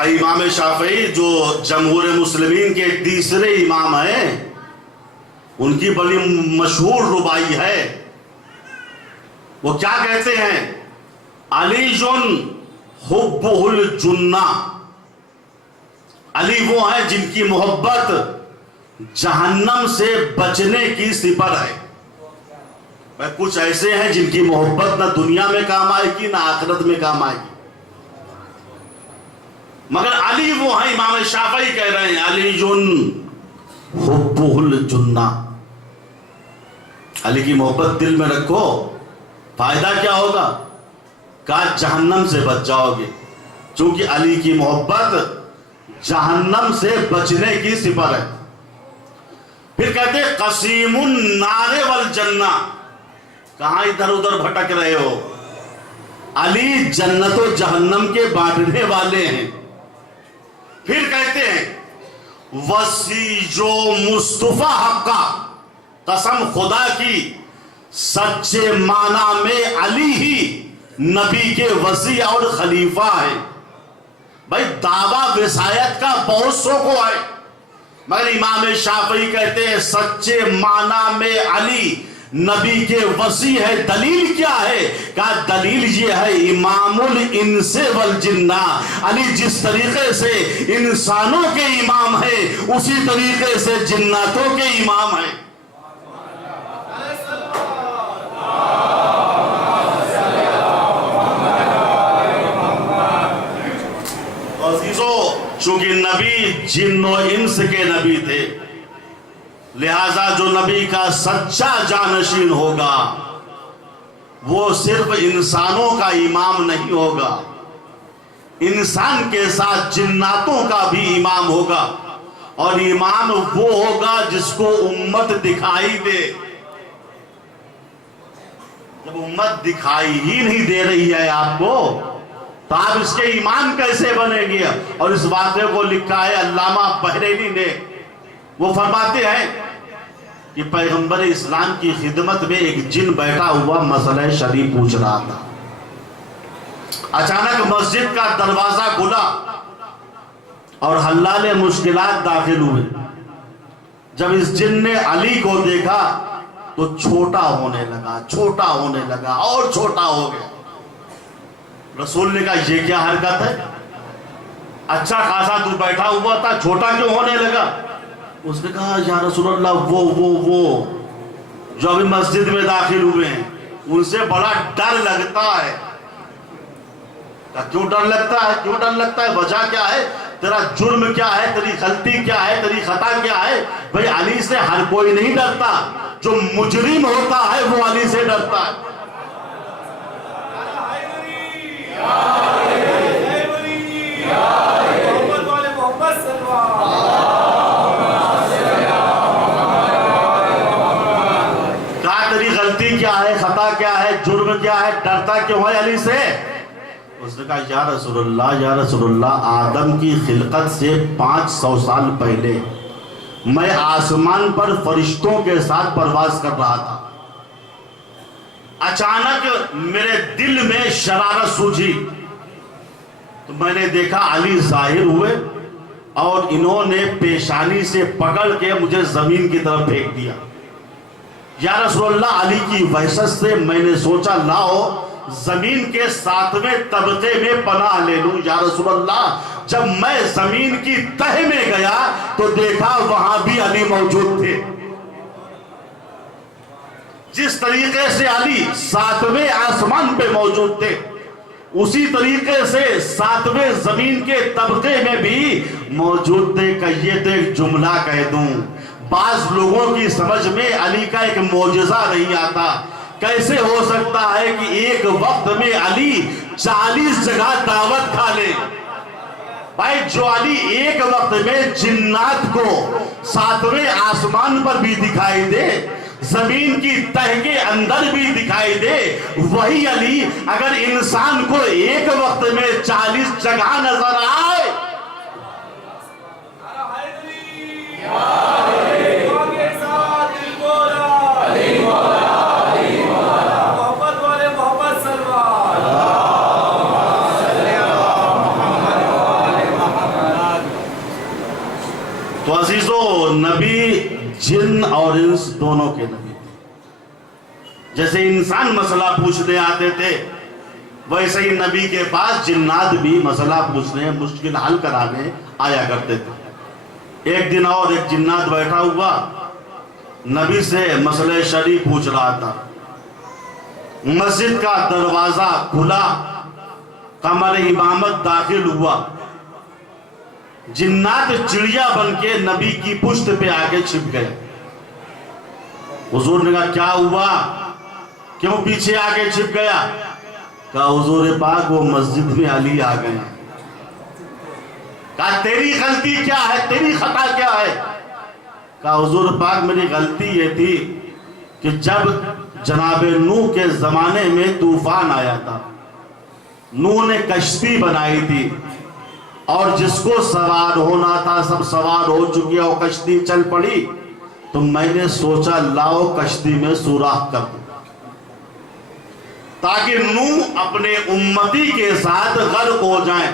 امام شافعی جو جمہور مسلمین کے تیسرے امام ہیں، ان کی بڑی مشہور ربائی ہے۔ وہ کیا کہتے ہیں؟ علی حبہ الجنہ، علی وہ ہیں جن کی محبت جہنم سے بچنے کی سپر ہے۔ کچھ ایسے ہیں جن کی محبت نہ دنیا میں کام آئے گی نہ آخرت میں کام آئے گی۔ مگر علی وہ ہیں، امام شافعی کہہ رہے ہیں علی حبہ الجنہ، علی کی محبت دل میں رکھو، فائدہ کیا ہوگا؟ کہا جہنم سے بچ جاؤ گے، چونکہ علی کی محبت جہنم سے بچنے کی سپر ہے۔ پھر کہتے قسیم النار والجنہ، کہاں ادھر ادھر بھٹک رہے ہو؟ علی جنت و جہنم کے بانٹنے والے ہیں۔ پھر کہتے ہیں وسیج و مصطفیٰ حقا، قسم خدا کی سچے معنی میں علی ہی نبی کے وسیع اور خلیفہ ہیں۔ بھائی دعویٰ وصایت کا بہت سو کو ہے، مگر امام شافعی کہتے ہیں سچے معنی میں علی نبی کے وسیع ہے۔ دلیل کیا ہے؟ کہا دلیل یہ ہے امام الانس والجنہ، علی جس طریقے سے انسانوں کے امام ہے اسی طریقے سے جناتوں کے امام ہیں۔ چونکہ نبی جن و انس کے نبی تھے، لہذا جو نبی کا سچا جانشین ہوگا وہ صرف انسانوں کا امام نہیں ہوگا، انسان کے ساتھ جناتوں کا بھی امام ہوگا، اور امام وہ ہوگا جس کو امت دکھائی دے۔ جب امت دکھائی ہی نہیں دے رہی ہے آپ کو تو آپ اس کے امام کیسے بنیں گے؟ اور اس واقعے کو لکھا ہے علامہ بحرینی نے، وہ فرماتے ہیں کہ پیغمبر اسلام کی خدمت میں ایک جن بیٹھا ہوا مسئلہ شرعی پوچھ رہا تھا۔ اچانک مسجد کا دروازہ کھلا اور حلال مشکلات داخل ہوئے۔ جب اس جن نے علی کو دیکھا تو چھوٹا ہونے لگا، چھوٹا ہونے لگا اور چھوٹا ہو گیا۔ رسول نے کہا یہ کیا حرکت ہے؟ اچھا خاصا تو بیٹھا ہوا تھا، چھوٹا کیوں ہونے لگا؟ اس نے کہا یا رسول اللہ وہ جو ابھی مسجد میں داخل ہوئے ہیں ان سے بڑا ڈر لگتا ہے۔ کیوں ڈر لگتا ہے؟ کیوں ڈر لگتا ہے؟ وجہ کیا ہے؟ تیرا جرم کیا ہے؟ تیری غلطی کیا ہے؟ تیری خطا کیا ہے؟ بھئی علی سے ہر کوئی نہیں ڈرتا، جو مجرم ہوتا ہے وہ علی سے ڈرتا ہے۔ کیا ہے؟ خطا کیا ہے؟ جرم کیا ہے؟ ڈرتا کیوں ہے علی سے؟ اس نے کہا یا رسول اللہ آدم کی خلقت سے 500 سال پہلے میں آسمان پر فرشتوں کے ساتھ پرواز کر رہا تھا، اچانک میرے دل میں شرارت سوجھی تو میں نے دیکھا علی ظاہر ہوئے اور انہوں نے پیشانی سے پکڑ کے مجھے زمین کی طرف پھینک دیا۔ یا رسول اللہ علی کی وحشت سے میں نے سوچا لاؤ زمین کے 7ویں طبقے میں پناہ لے لوں۔ یا رسول اللہ جب میں زمین کی تہ میں گیا تو دیکھا وہاں بھی علی موجود تھے۔ جس طریقے سے علی 7ویں آسمان پہ موجود تھے اسی طریقے سے 7ویں زمین کے طبقے میں بھی موجود تھے۔ کہیے تو ایک جملہ کہہ دوں، بعض لوگوں کی سمجھ میں علی کا ایک معجزہ نہیں آتا۔ کیسے ہو سکتا ہے کہ ایک وقت میں علی 40 جگہ دعوت کھا لے؟ بھائی جو علی ایک وقت میں جنات کو 7ویں آسمان پر بھی دکھائی دے، زمین کی تہ کے اندر بھی دکھائی دے، وہی علی اگر انسان کو ایک وقت میں 40 جگہ نظر آئے، تو عزیزو نبی جن اور انس دونوں کے نبی تھے۔ جیسے انسان مسئلہ پوچھنے آتے تھے ویسے ہی نبی کے پاس جنات بھی مسئلہ پوچھنے، مشکل حل کرانے آیا کرتے تھے۔ ایک دن اور ایک جنات بیٹھا ہوا نبی سے مسئلہ شرعی پوچھ رہا تھا۔ مسجد کا دروازہ کھلا، قمر امامت داخل ہوا جنات چڑیا بن کے نبی کی پشت پہ آ کے چھپ گئے. حضور نے کہا کیا ہوا, کیوں پیچھے آ کے چھپ گیا؟ کہا حضور پاک وہ مسجد میں علی آ گئے. کہا تیری غلطی کیا ہے, تیری خطا کیا ہے؟ کہا حضور پاک میری غلطی یہ تھی کہ جب جناب نوح کے زمانے میں طوفان آیا تھا, نوح نے کشتی بنائی تھی اور جس کو سوار ہونا تھا سب سوار ہو چکے اور کشتی چل پڑی, تو میں نے سوچا لاؤ کشتی میں سوراخ کر دوں تاکہ نوح اپنے امتی کے ساتھ غرق ہو جائیں.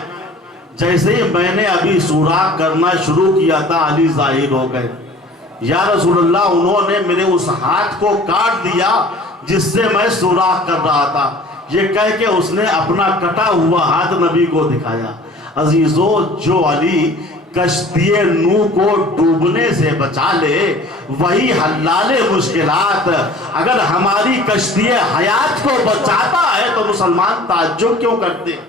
جیسے ہی میں نے ابھی سوراخ کرنا شروع کیا تھا علی ظاہر ہو گئے. یا رسول اللہ, انہوں نے میرے اس ہاتھ کو کاٹ دیا جس سے میں سوراخ کر رہا تھا. یہ کہہ کے اس نے اپنا کٹا ہوا ہاتھ نبی کو دکھایا. عزیزو, جو علی کشتی نوح کو ڈوبنے سے بچا لے وہی حلال مشکلات اگر ہماری کشتی حیات کو بچاتا ہے تو مسلمان تعجب کیوں کرتے؟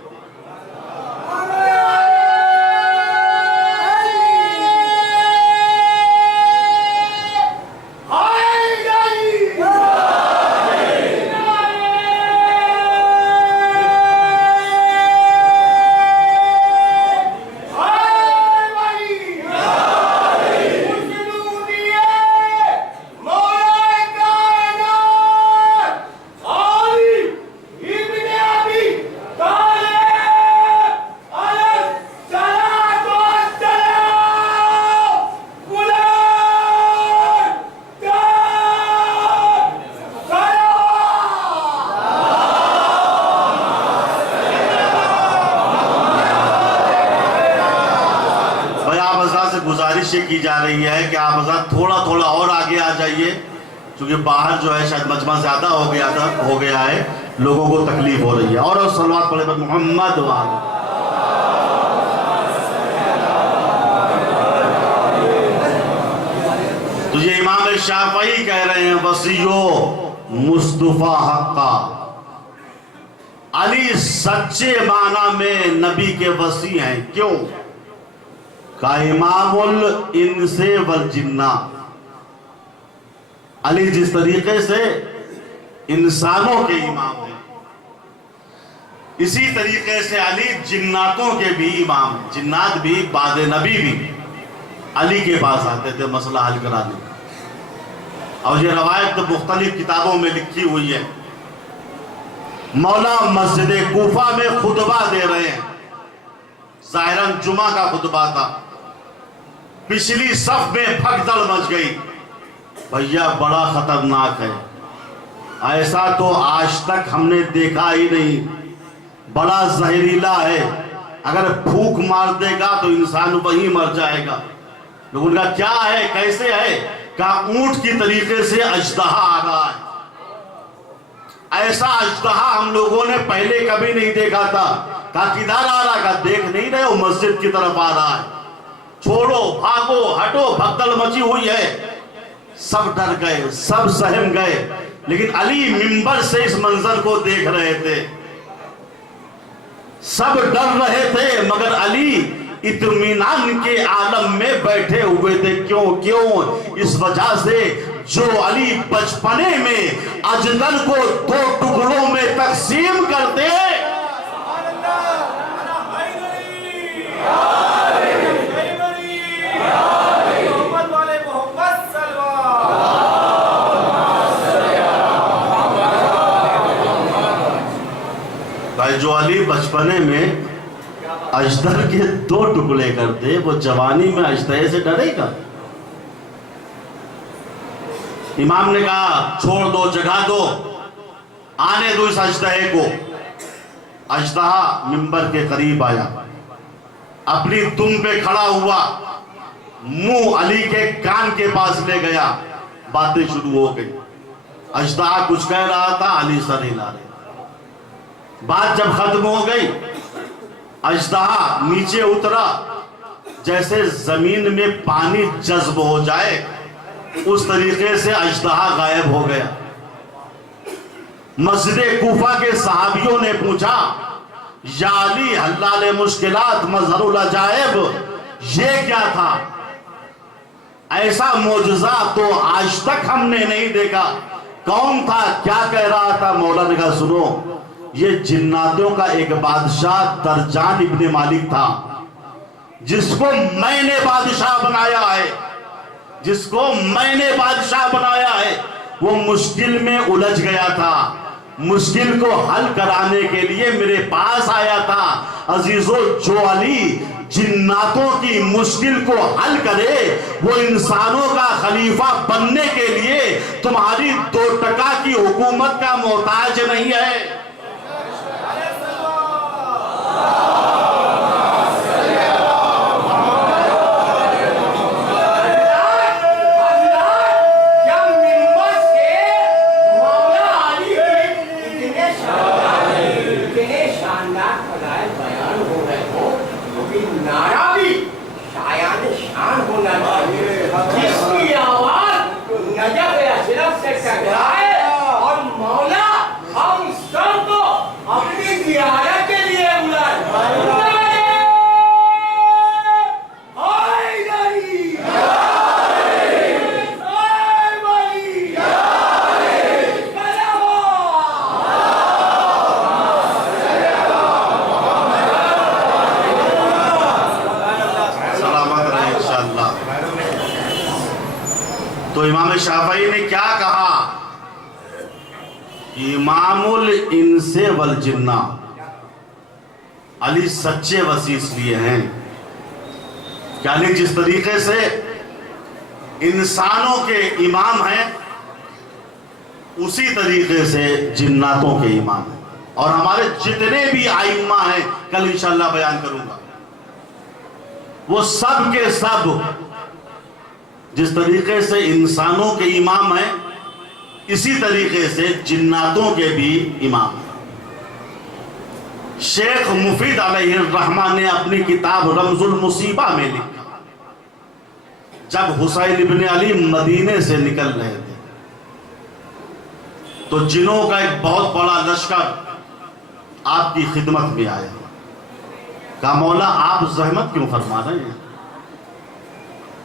گزارش یہ کی جا رہی ہے کہ آپ حضرات تھوڑا تھوڑا اور آگے آ جائیے, چونکہ باہر جو ہے شاید مجمع زیادہ ہو گیا ہے, لوگوں کو تکلیف ہو رہی ہے. اور صلوات پڑھے پر محمد وآلہ. تو یہ امام شافعی کہہ رہے ہیں وصیو مصطفیٰ حقا, علی سچے معنی میں نبی کے وصی ہیں. کیوں؟ کا امام الانس والجنہ, علی جس طریقے سے انسانوں کے امام ہیں اسی طریقے سے علی جناتوں کے بھی امام ہیں. جنات بھی بعد نبی بھی علی کے پاس آتے تھے مسئلہ حل کرانے کا. اور یہ روایت مختلف کتابوں میں لکھی ہوئی ہے. مولا مسجد کوفہ میں خطبہ دے رہے ہیں, ظاہراً جمعہ کا خطبہ تھا. پچھلی صف میں بھگدڑ مچ گئی. بھیا بڑا خطرناک ہے, ایسا تو آج تک ہم نے دیکھا ہی نہیں, بڑا زہریلا ہے, اگر پھونک مار دے گا تو انسان وہی مر جائے گا. لوگوں نے کہا کیا ہے, کیسے ہے؟ کہا اونٹ کی طریقے سے اژدہا آ رہا ہے. ایسا اژدہا ہم لوگوں نے پہلے کبھی نہیں دیکھا تھا. کہا کدھر آ رہا؟ کہا دیکھ نہیں رہے ہو, مسجد کی طرف آ رہا ہے. چھوڑو, بھاگو, ہٹو, بھگدڑ مچی ہوئی ہے. سب ڈر گئے, سب سہم گئے, لیکن علی منبر سے اس منظر کو دیکھ رہے تھے. سب ڈر رہے تھے مگر علی اطمینان کے عالم میں بیٹھے ہوئے تھے. کیوں؟ اس وجہ سے جو علی بچپنے میں اجدر کو 2 ٹکڑوں میں تقسیم کرتے, جو علی بچپنے میں اجدر کے 2 ٹکڑے کرتے, وہ جوانی میں اجدہے سے ڈرے گا؟ امام نے کہا چھوڑ دو, جگہ دو, آنے دو اس اجدہے کو. اجدہا منبر کے قریب آیا, اپنی دم پہ کھڑا ہوا, منہ علی کے کان کے پاس لے گیا, باتیں شروع ہو گئی. اجدہا کچھ کہہ رہا تھا, علی سر ہلا رہے. بات جب ختم ہو گئی, اژدہا نیچے اترا, جیسے زمین میں پانی جذب ہو جائے اس طریقے سے اژدہا غائب ہو گیا. مسجد کوفہ کے صحابیوں نے پوچھا یا علی حلال مشکلات مظہر العجائب, یہ کیا تھا؟ ایسا معجزہ تو آج تک ہم نے نہیں دیکھا. کون تھا؟ کیا کہہ رہا تھا؟ مولا نے کہا سنو، یہ جناتوں کا ایک بادشاہ درجان ابن مالک تھا، جس کو میں نے بادشاہ بنایا ہے، جس کو میں نے بادشاہ بنایا ہے. وہ مشکل میں الجھ گیا تھا، مشکل کو حل کرانے کے لیے میرے پاس آیا تھا. عزیزو، جو علی جناتوں کی مشکل کو حل کرے، وہ انسانوں کا خلیفہ بننے کے لیے تمہاری 2 ٹکا کی حکومت کا محتاج نہیں ہے. تو امام شافعی نے کیا کہا؟ امام الانس والجنہ، علی سچے وصی اس لیے ہیں کہ علی جس طریقے سے انسانوں کے امام ہیں، اسی طریقے سے جناتوں کے امام ہیں. اور ہمارے جتنے بھی ائمہ ہیں، کل انشاءاللہ بیان کروں گا، وہ سب کے سب جس طریقے سے انسانوں کے امام ہیں، اسی طریقے سے جناتوں کے بھی امام ہیں. شیخ مفید علیہ الرحمہ نے اپنی کتاب رمز المصیبہ میں لکھا، جب حسین ابن علی مدینے سے نکل رہے تھے تو جنوں کا ایک بہت بڑا لشکر آپ کی خدمت میں آیا. کہا مولا آپ زحمت کیوں فرما رہے ہیں؟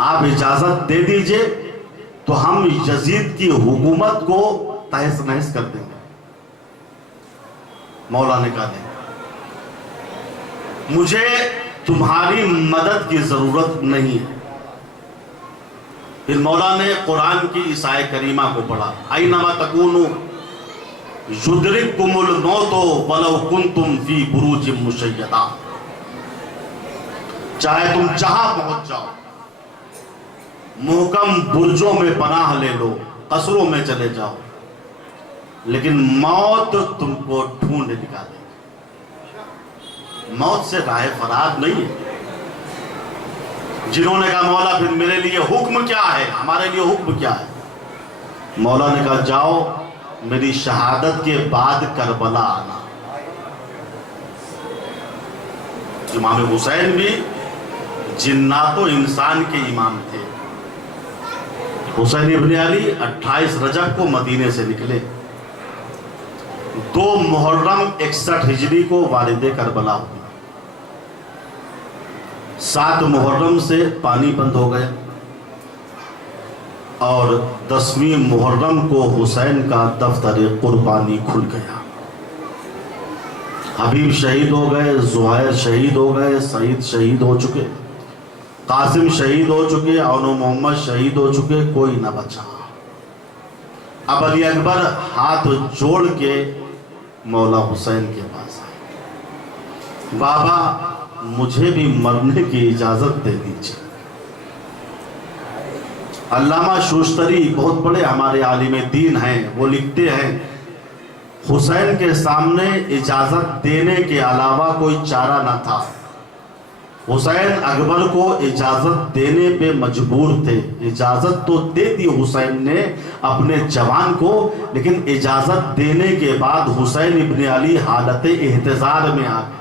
آپ اجازت دے دیجئے تو ہم یزید کی حکومت کو تہس نہس کر دیں گے. مولا نے کہا دیں، مجھے تمہاری مدد کی ضرورت نہیں ہے. پھر مولا نے قرآن کی اس آیت کریمہ کو پڑھا، اینما تکونوا یدرککم الموت ولو کنتم فی بروج مشیدہ. چاہے تم جہاں پہنچ جاؤ، محکم برجوں میں پناہ لے لو، قصروں میں چلے جاؤ، لیکن موت تم کو ڈھونڈ نکالے. موت سے راہ فرار نہیں ہے. جنہوں نے کہا مولا پھر میرے لیے حکم کیا ہے، ہمارے لیے حکم کیا ہے؟ مولا نے کہا جاؤ میری شہادت کے بعد کربلا آنا. امام حسین بھی جنات و انسان کے امام تھے. حسین ابن علی 28 رجب کو مدینے سے نکلے، 2 محرم 61 ہجری کو والد کربلا ہوئی. 7 محرم سے پانی بند ہو گیا اور 10ویں محرم کو حسین کا دفتر قربانی کھل گیا. حبیب شہید ہو گئے، زہیر شہید ہو گئے، سعید شہید ہو چکے، قاسم شہید ہو چکے، عون و محمد شہید ہو چکے، کوئی نہ بچا. اب علی اکبر ہاتھ جوڑ کے مولا حسین کے پاس آئے، بابا مجھے بھی مرنے کی اجازت دے دیجیے. علامہ شوشتری بہت بڑے ہمارے عالم دین ہیں، وہ لکھتے ہیں حسین کے سامنے اجازت دینے کے علاوہ کوئی چارہ نہ تھا. حسین اکبر کو اجازت دینے پہ مجبور تھے. اجازت تو دے دی حسین نے اپنے جوان کو، لیکن اجازت دینے کے بعد حسین ابن علی حالت احتضار میں آ گئے.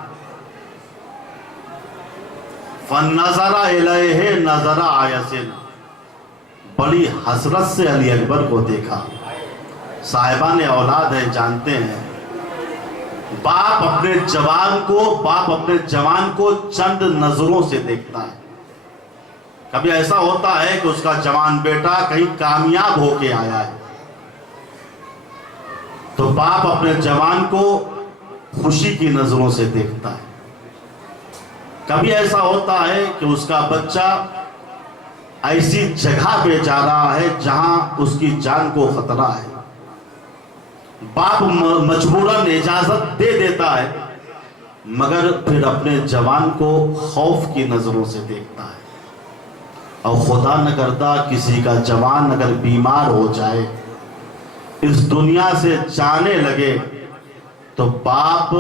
فَنَّظَرَ إِلَيْهِ نَظَرَ عَيَسٍ، بڑی حسرت سے علی اکبر کو دیکھا. صاحبان اولاد ہیں، جانتے ہیں باپ اپنے جوان کو چند نظروں سے دیکھتا ہے. کبھی ایسا ہوتا ہے کہ اس کا جوان بیٹا کہیں کامیاب ہو کے آیا ہے تو باپ اپنے جوان کو خوشی کی نظروں سے دیکھتا ہے. کبھی ایسا ہوتا ہے کہ اس کا بچہ ایسی جگہ پہ جا رہا ہے جہاں اس کی جان کو خطرہ ہے. باپ مجبوراً اجازت دے دیتا ہے مگر پھر اپنے جوان کو خوف کی نظروں سے دیکھتا ہے. اور خدا نہ کرتا کسی کا جوان اگر بیمار ہو جائے, اس دنیا سے جانے لگے, تو باپ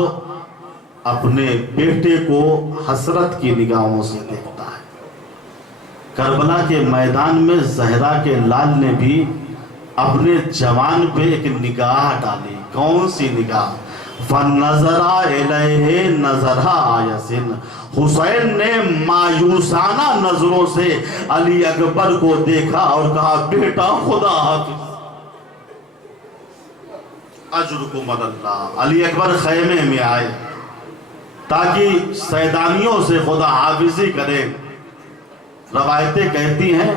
اپنے بیٹے کو حسرت کی نگاہوں سے دیکھتا ہے. کربلا کے میدان میں زہرا کے لال نے بھی اپنے جوان پہ ایک نگاہ ڈالی. کون سی نگاہ؟ فَنَظَرَ إِلَيْهِ نَظَرَ آیَسٍ. حسین نے مایوسانہ نظروں سے علی اکبر کو دیکھا اور کہا بیٹا خدا حافظ. اجرکم اللہ. علی اکبر خیمے میں آئے تاکہ سیدانیوں سے خدا حافظی کرے. روایتیں کہتی ہیں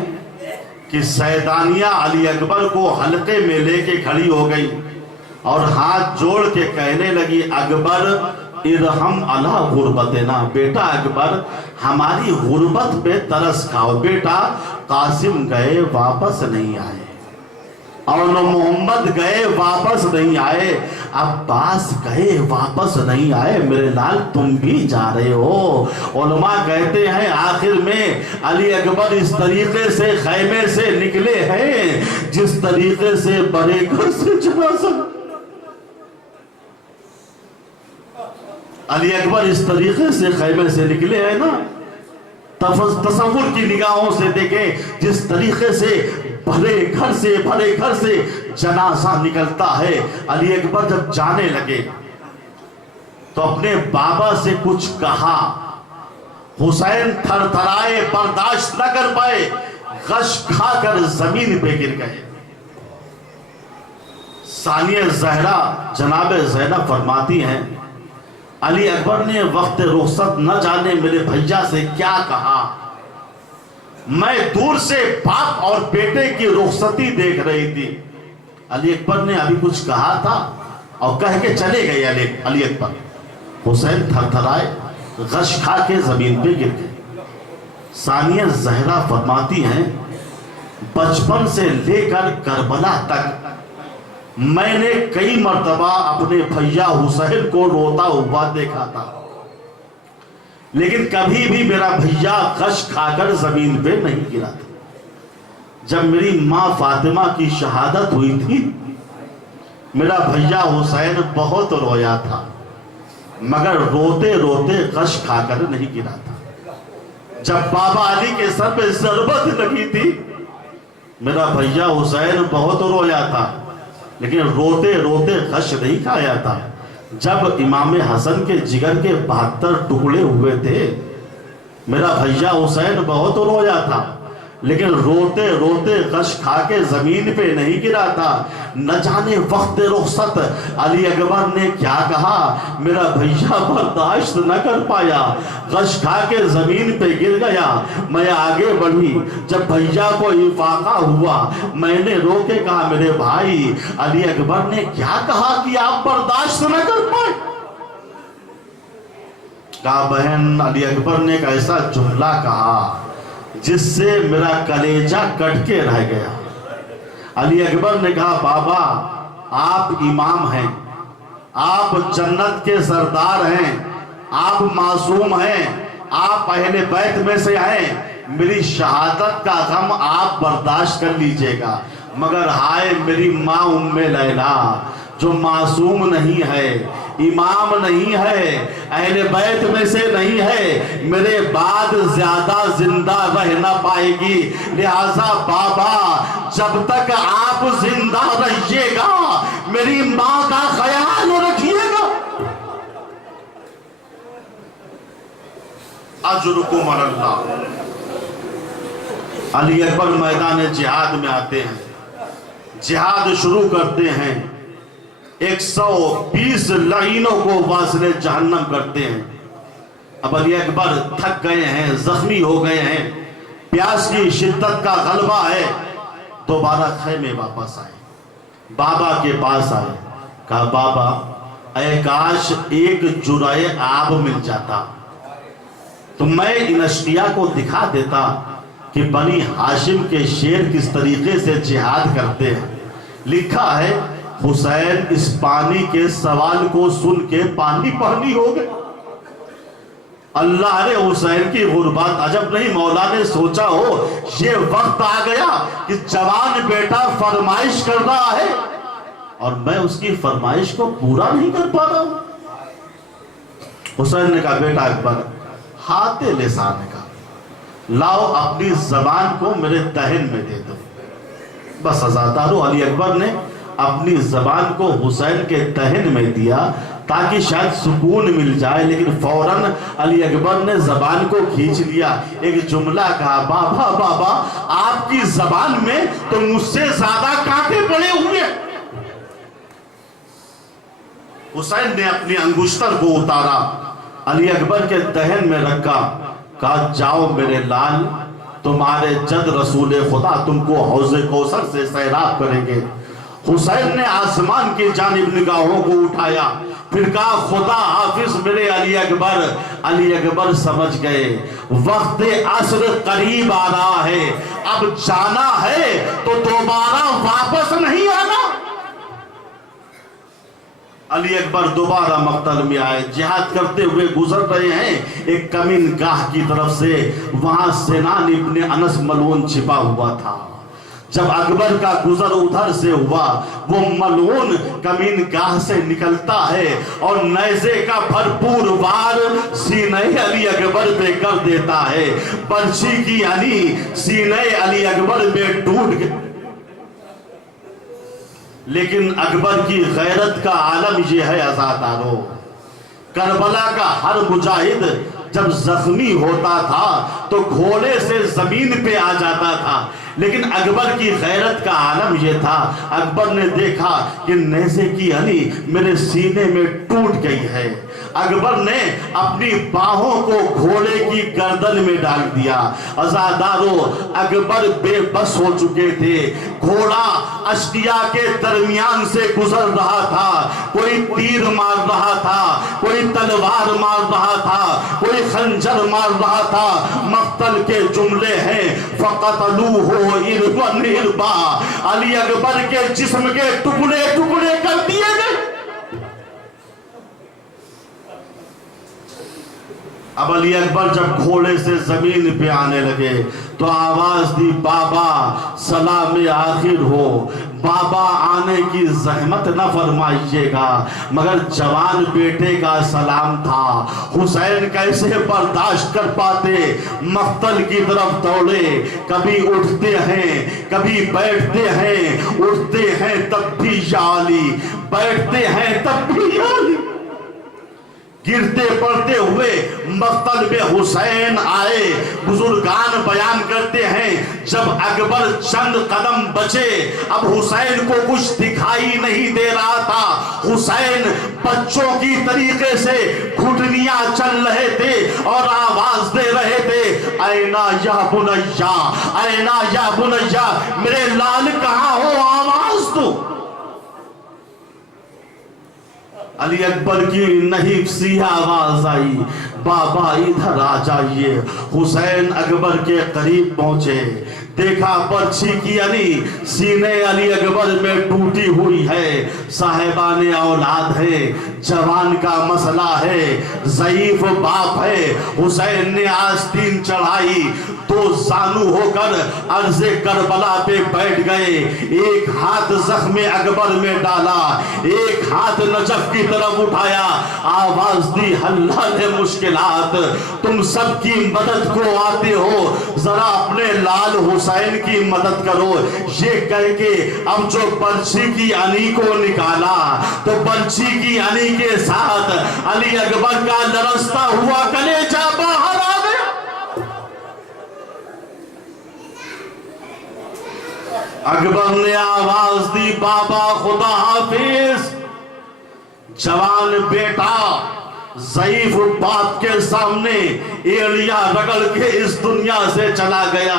کہ سیدانیہ علی اکبر کو حلقے میں لے کے کھڑی ہو گئی اور ہاتھ جوڑ کے کہنے لگی اکبر ارحم علی غربتنا. بیٹا اکبر ہماری غربت پہ ترس کھاؤ. بیٹا قاسم گئے واپس نہیں آئے اور محمد گئے واپس نہیں آئے, عباس گئے واپس نہیں آئے, میرے لال تم بھی جا رہے ہو. علماء کہتے ہیں آخر میں علی اکبر اس طریقے سے خیمے سے نکلے ہیں جس طریقے سے بڑے گھر سے جنازہ. علی اکبر اس طریقے سے خیمے سے نکلے ہیں نا, تصور کی نگاہوں سے دیکھیں جس طریقے سے بھرے گھر سے جنازہ نکلتا ہے. علی اکبر جب جانے لگے تو اپنے بابا سے کچھ کہا. حسین تھر تھرائے, برداشت نہ کر پائے, غش کھا کر زمین پہ گر گئے. ثانیہ زہرا جناب زینب فرماتی ہیں علی اکبر نے وقت رخصت نہ جانے میرے بھیا سے کیا کہا. میں دور سے باپ اور بیٹے کی رخصتی دیکھ رہی تھی. علی اکبر نے ابھی کچھ کہا تھا اور کہہ کے چلے گئے علی اکبر. حسین تھر تھرائے, غش کھا کے زمین پہ گر گئے. ثانیہ زہرا فرماتی ہیں بچپن سے لے کر کربلا تک میں نے کئی مرتبہ اپنے بھیا حسین کو روتا ہوا دیکھا تھا, لیکن کبھی بھی میرا بھیا غش کھا کر زمین پہ نہیں گرا تھا. جب میری ماں فاطمہ کی شہادت ہوئی تھی میرا بھیا حسین بہت رویا تھا مگر روتے روتے غش کھا کر نہیں گرا تھا. جب بابا علی کے سر پہ ضربت لگی تھی میرا بھیا حسین بہت رویا تھا لیکن روتے روتے غش نہیں کھایا تھا. جب امام حسن کے جگر کے 72 ٹکڑے ہوئے تھے میرا بھیا حسین بہت رویا تھا لیکن روتے روتے غش کھا کے زمین پہ نہیں گرا تھا. نہ جانے وقت رخصت علی اکبر نے کیا کہا, میرا بھیا برداشت نہ کر پایا, غش کھا کے زمین پہ گر گیا. میں آگے بڑھی, جب بھیا کو افاقہ ہوا میں نے رو کے کہا میرے بھائی علی اکبر نے کیا کہا کہ آپ برداشت نہ کر پائے. کہا بہن علی اکبر نے ایک ایسا جملہ کہا جس سے میرا کلیجہ کٹ کے رہ گیا. علی اکبر نے کہا بابا آپ امام ہیں, آپ جنت کے سردار ہیں, آپ معصوم ہیں, آپ اہل بیت میں سے ہیں, میری شہادت کا غم آپ برداشت کر لیجئے گا مگر ہائے میری ماں ام لیلا جو معصوم نہیں ہے, امام نہیں ہے, اہل بیت میں سے نہیں ہے, میرے بعد زیادہ زندہ رہ نہ پائے گی. لہذا بابا جب تک آپ زندہ رہیے گا میری ماں کا خیال رکھیے گا. اجرکم اللہ. علی اکبر میدان جہاد میں آتے ہیں, جہاد شروع کرتے ہیں, 120 لعینوں کو واصل جہنم کرتے ہیں. اب علی اکبر تھک گئے ہیں, زخمی ہو گئے ہیں, پیاس کی شدت کا غلبہ ہے، دوبارہ خیمے واپس آئے، بابا کے پاس آئے، کہا بابا اے کاش ایک جرعہ آب مل جاتا تو میں ان اشقیاء کو دکھا دیتا کہ بنی ہاشم کے شیر کس طریقے سے جہاد کرتے ہیں۔ لکھا ہے حسین اس پانی کے سوال کو سن کے پانی پانی ہو گئے۔ اللہ نے حسین کی غربت عجب نہیں، مولا نے سوچا ہو یہ وقت آ گیا کہ جوان بیٹا فرمائش کر رہا ہے اور میں اس کی فرمائش کو پورا نہیں کر پا رہا ہوں۔ حسین نے کہا بیٹا اکبر ہاتھ لسان کا لاؤ اپنی زبان کو میرے دہن میں دے دو۔ بس عزادارو علی اکبر نے اپنی زبان کو حسین کے دہن میں دیا تاکہ شاید سکون مل جائے، لیکن فوراً علی اکبر نے زبان کو کھینچ لیا، ایک جملہ کہا بابا بابا آپ کی زبان میں تو مجھ سے زیادہ کانٹے پڑے ہوئے۔ حسین نے اپنی انگشتر کو اتارا، علی اکبر کے دہن میں رکھا، کہا جاؤ میرے لال تمہارے جد رسول خدا تم کو حوض کوثر سے سیراب کریں گے۔ حسین نے آسمان کی جانب نگاہوں کو اٹھایا، پھر کہا خدا حافظ میرے علی اکبر۔ علی اکبر سمجھ گئے وقت عصر قریب آ رہا ہے، اب جانا ہے تو دوبارہ واپس نہیں آنا۔ علی اکبر دوبارہ مقتل میں آئے، جہاد کرتے ہوئے گزر رہے ہیں، ایک کمین گاہ کی طرف سے وہاں سنان ابن انس ملعون چھپا ہوا تھا۔ جب اکبر کا گزر ادھر سے ہوا وہ ملعون کمین گاہ سے نکلتا ہے اور نیزے کا بھرپور وار سینہ علی اکبر پہ کر دیتا ہے، برچھی کی علی سینہ علی اکبر میں ٹوٹ گئی۔ لیکن اکبر کی غیرت کا عالم یہ ہے عزادارو، کربلا کا ہر مجاہد جب زخمی ہوتا تھا تو گھوڑے سے زمین پہ آ جاتا تھا، لیکن اکبر کی غیرت کا عالم یہ تھا، اکبر نے دیکھا کہ نیزے کی علی میرے سینے میں ٹوٹ گئی ہے، اکبر نے اپنی باہوں کو گھوڑے کی گردن میں ڈال دیا۔ عزادارو اکبر بے بس ہو چکے تھے، گھوڑا اشقیاء کے درمیان سے گزر رہا تھا، کوئی تیر مار رہا تھا، کوئی تلوار مار رہا تھا، کوئی خنجر مار رہا تھا۔ مقتل کے جملے ہیں فَقَتَلُوهُ إِرْبًا إِرْبًا، علی اکبر کے جسم کے ٹکڑے ٹکڑے کر دیے گئے۔ اب علی اکبر جب گھوڑے سے زمین پہ آنے لگے تو آواز دی بابا سلام آخر ہو، بابا آنے کی زحمت نہ فرمائیے گا، مگر جوان بیٹے کا سلام تھا۔ حسین کیسے برداشت کر پاتے، مقتل کی طرف دوڑے، کبھی اٹھتے ہیں کبھی بیٹھتے ہیں، اٹھتے ہیں تب بھی یا علی، بیٹھتے ہیں تب بھی یا علی۔ گرتے پڑتے ہوئے مقتل میں حسین آئے، بزرگان بیان کرتے ہیں جب اکبر چند قدم بچے اب حسین کو کچھ دکھائی نہیں دے رہا تھا، حسین بچوں کی طریقے سے گھٹنیاں چل رہے تھے اور آواز دے رہے تھے اینا یا بنیا، اینا یا بنیا، میرے لال کہاں ہو، آواز دو۔ علی اکبر کی نہیں سی آواز آئی بابا ادھر آ جائیے۔ حسین اکبر کے قریب پہنچے، دیکھا برچھی کی علی سینے علی اکبر میں ٹوٹی ہوئی ہے، صاحبان اولاد ہے، جوان کا مسئلہ ہے، ضعیف باپ ہے۔ حسین نے آستین چڑھائی، دو زانو ہو کر عرض کربلا پہ بیٹھ گئے، ایک ہاتھ زخم اکبر میں ڈالا، ایک ہاتھ نجف کی طرف اٹھایا، آواز دی حل مشکلات، تم سب کی مدد کو آتے ہو، ذرا اپنے لال حسین کی مدد کرو۔ یہ کہہ کے اب جو برچھی کی علی کو نکالا تو برچھی کی علی کے ساتھ علی اکبر کا لرزتا ہوا کلیجہ باہر آ گیا۔ اکبر نے آواز دی بابا خدا حافظ، جوان بیٹا ضعیف باپ کے سامنے ایڑیاں رگڑ کے اس دنیا سے چلا گیا۔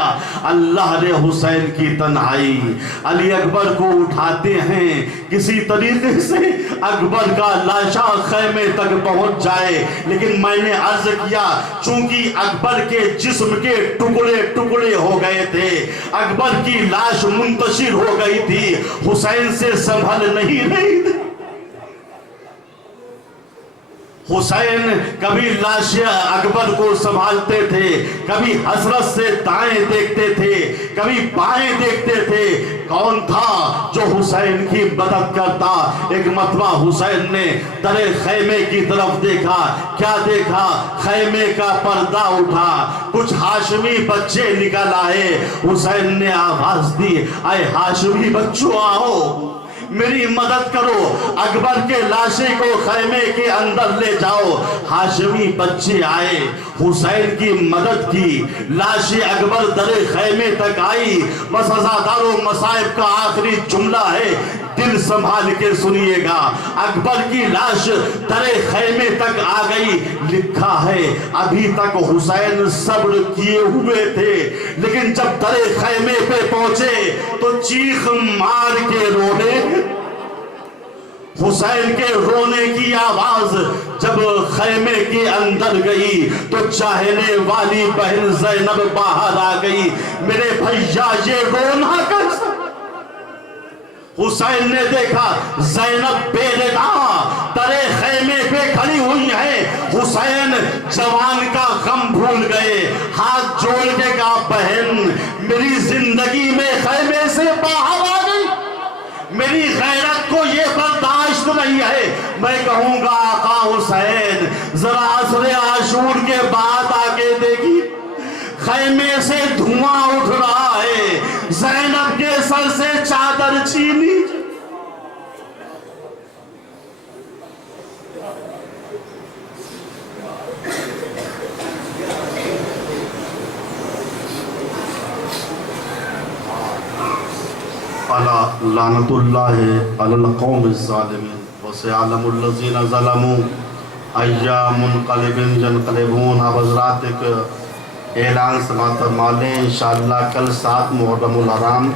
اللہ نے حسین کی تنہائی، علی اکبر کو اٹھاتے ہیں، کسی طریقے سے اکبر کا لاشا خیمے تک پہنچ جائے، لیکن میں نے عرض کیا چونکہ اکبر کے جسم کے ٹکڑے ٹکڑے ہو گئے تھے، اکبر کی لاش منتشر ہو گئی تھی، حسین سے سنبھل نہیں رہی تھی۔ حسین کبھی لاش اکبر کو سنبھالتے تھے، کبھی حسرت سے دائیں دیکھتے تھے، کبھی بائیں دیکھتے تھے۔ کون تھا جو حسین کی مدد کرتا؟ ایک مرتبہ حسین نے در خیمے کی طرف دیکھا، کیا دیکھا؟ خیمے کا پردہ اٹھا، کچھ ہاشمی بچے نکل آئے۔ حسین نے آواز دی، اے ہاشمی بچوں آؤ، میری مدد کرو، اکبر کے لاشے کو خیمے کے اندر لے جاؤ۔ ہاشمی بچے آئے، حسین کی مدد کی، لاش اکبر در خیمے تک آئی۔ بس عزادار و مصائب کا آخری جملہ ہے، دل سنبھال کے سنیے گا۔ اکبر کی لاش در خیمے تک آ گئی، لکھا ہے ابھی تک حسین صبر کیے ہوئے تھے، لیکن جب در خیمے پہ پہنچے تو چیخ مار کے رونے۔ حسین کے رونے کی آواز جب خیمے کے اندر گئی تو چاہنے والی بہن زینب باہر آ گئی۔ میرے بھیا یہ رونا کیسا؟ حسین نے دیکھا زینب بے نگاہ در خیمے پہ کھڑی ہوئی ہے۔ حسین جوان کا غم بھول گئے، ہاتھ جوڑ کے کہا بہن میری زندگی میں خیمے سے باہر آ گئی، میری غیرت کو یہ برداشت نہیں ہے۔ میں کہوں گا آقا حسین ذرا عصر عاشور کے بعد آگے دیکھی، خیمے سے دھواں اٹھ رہا ہے، زینب کے سر سے چادر چھینی۔ لعنت اللہ علی القوم الظالمین وسيعلم الذین ظلموا ایام منقلب ینقلبون۔ اب حضرات ایک اعلان سماعت فرما لیں، انشاءاللہ کل 7 محرم الحرام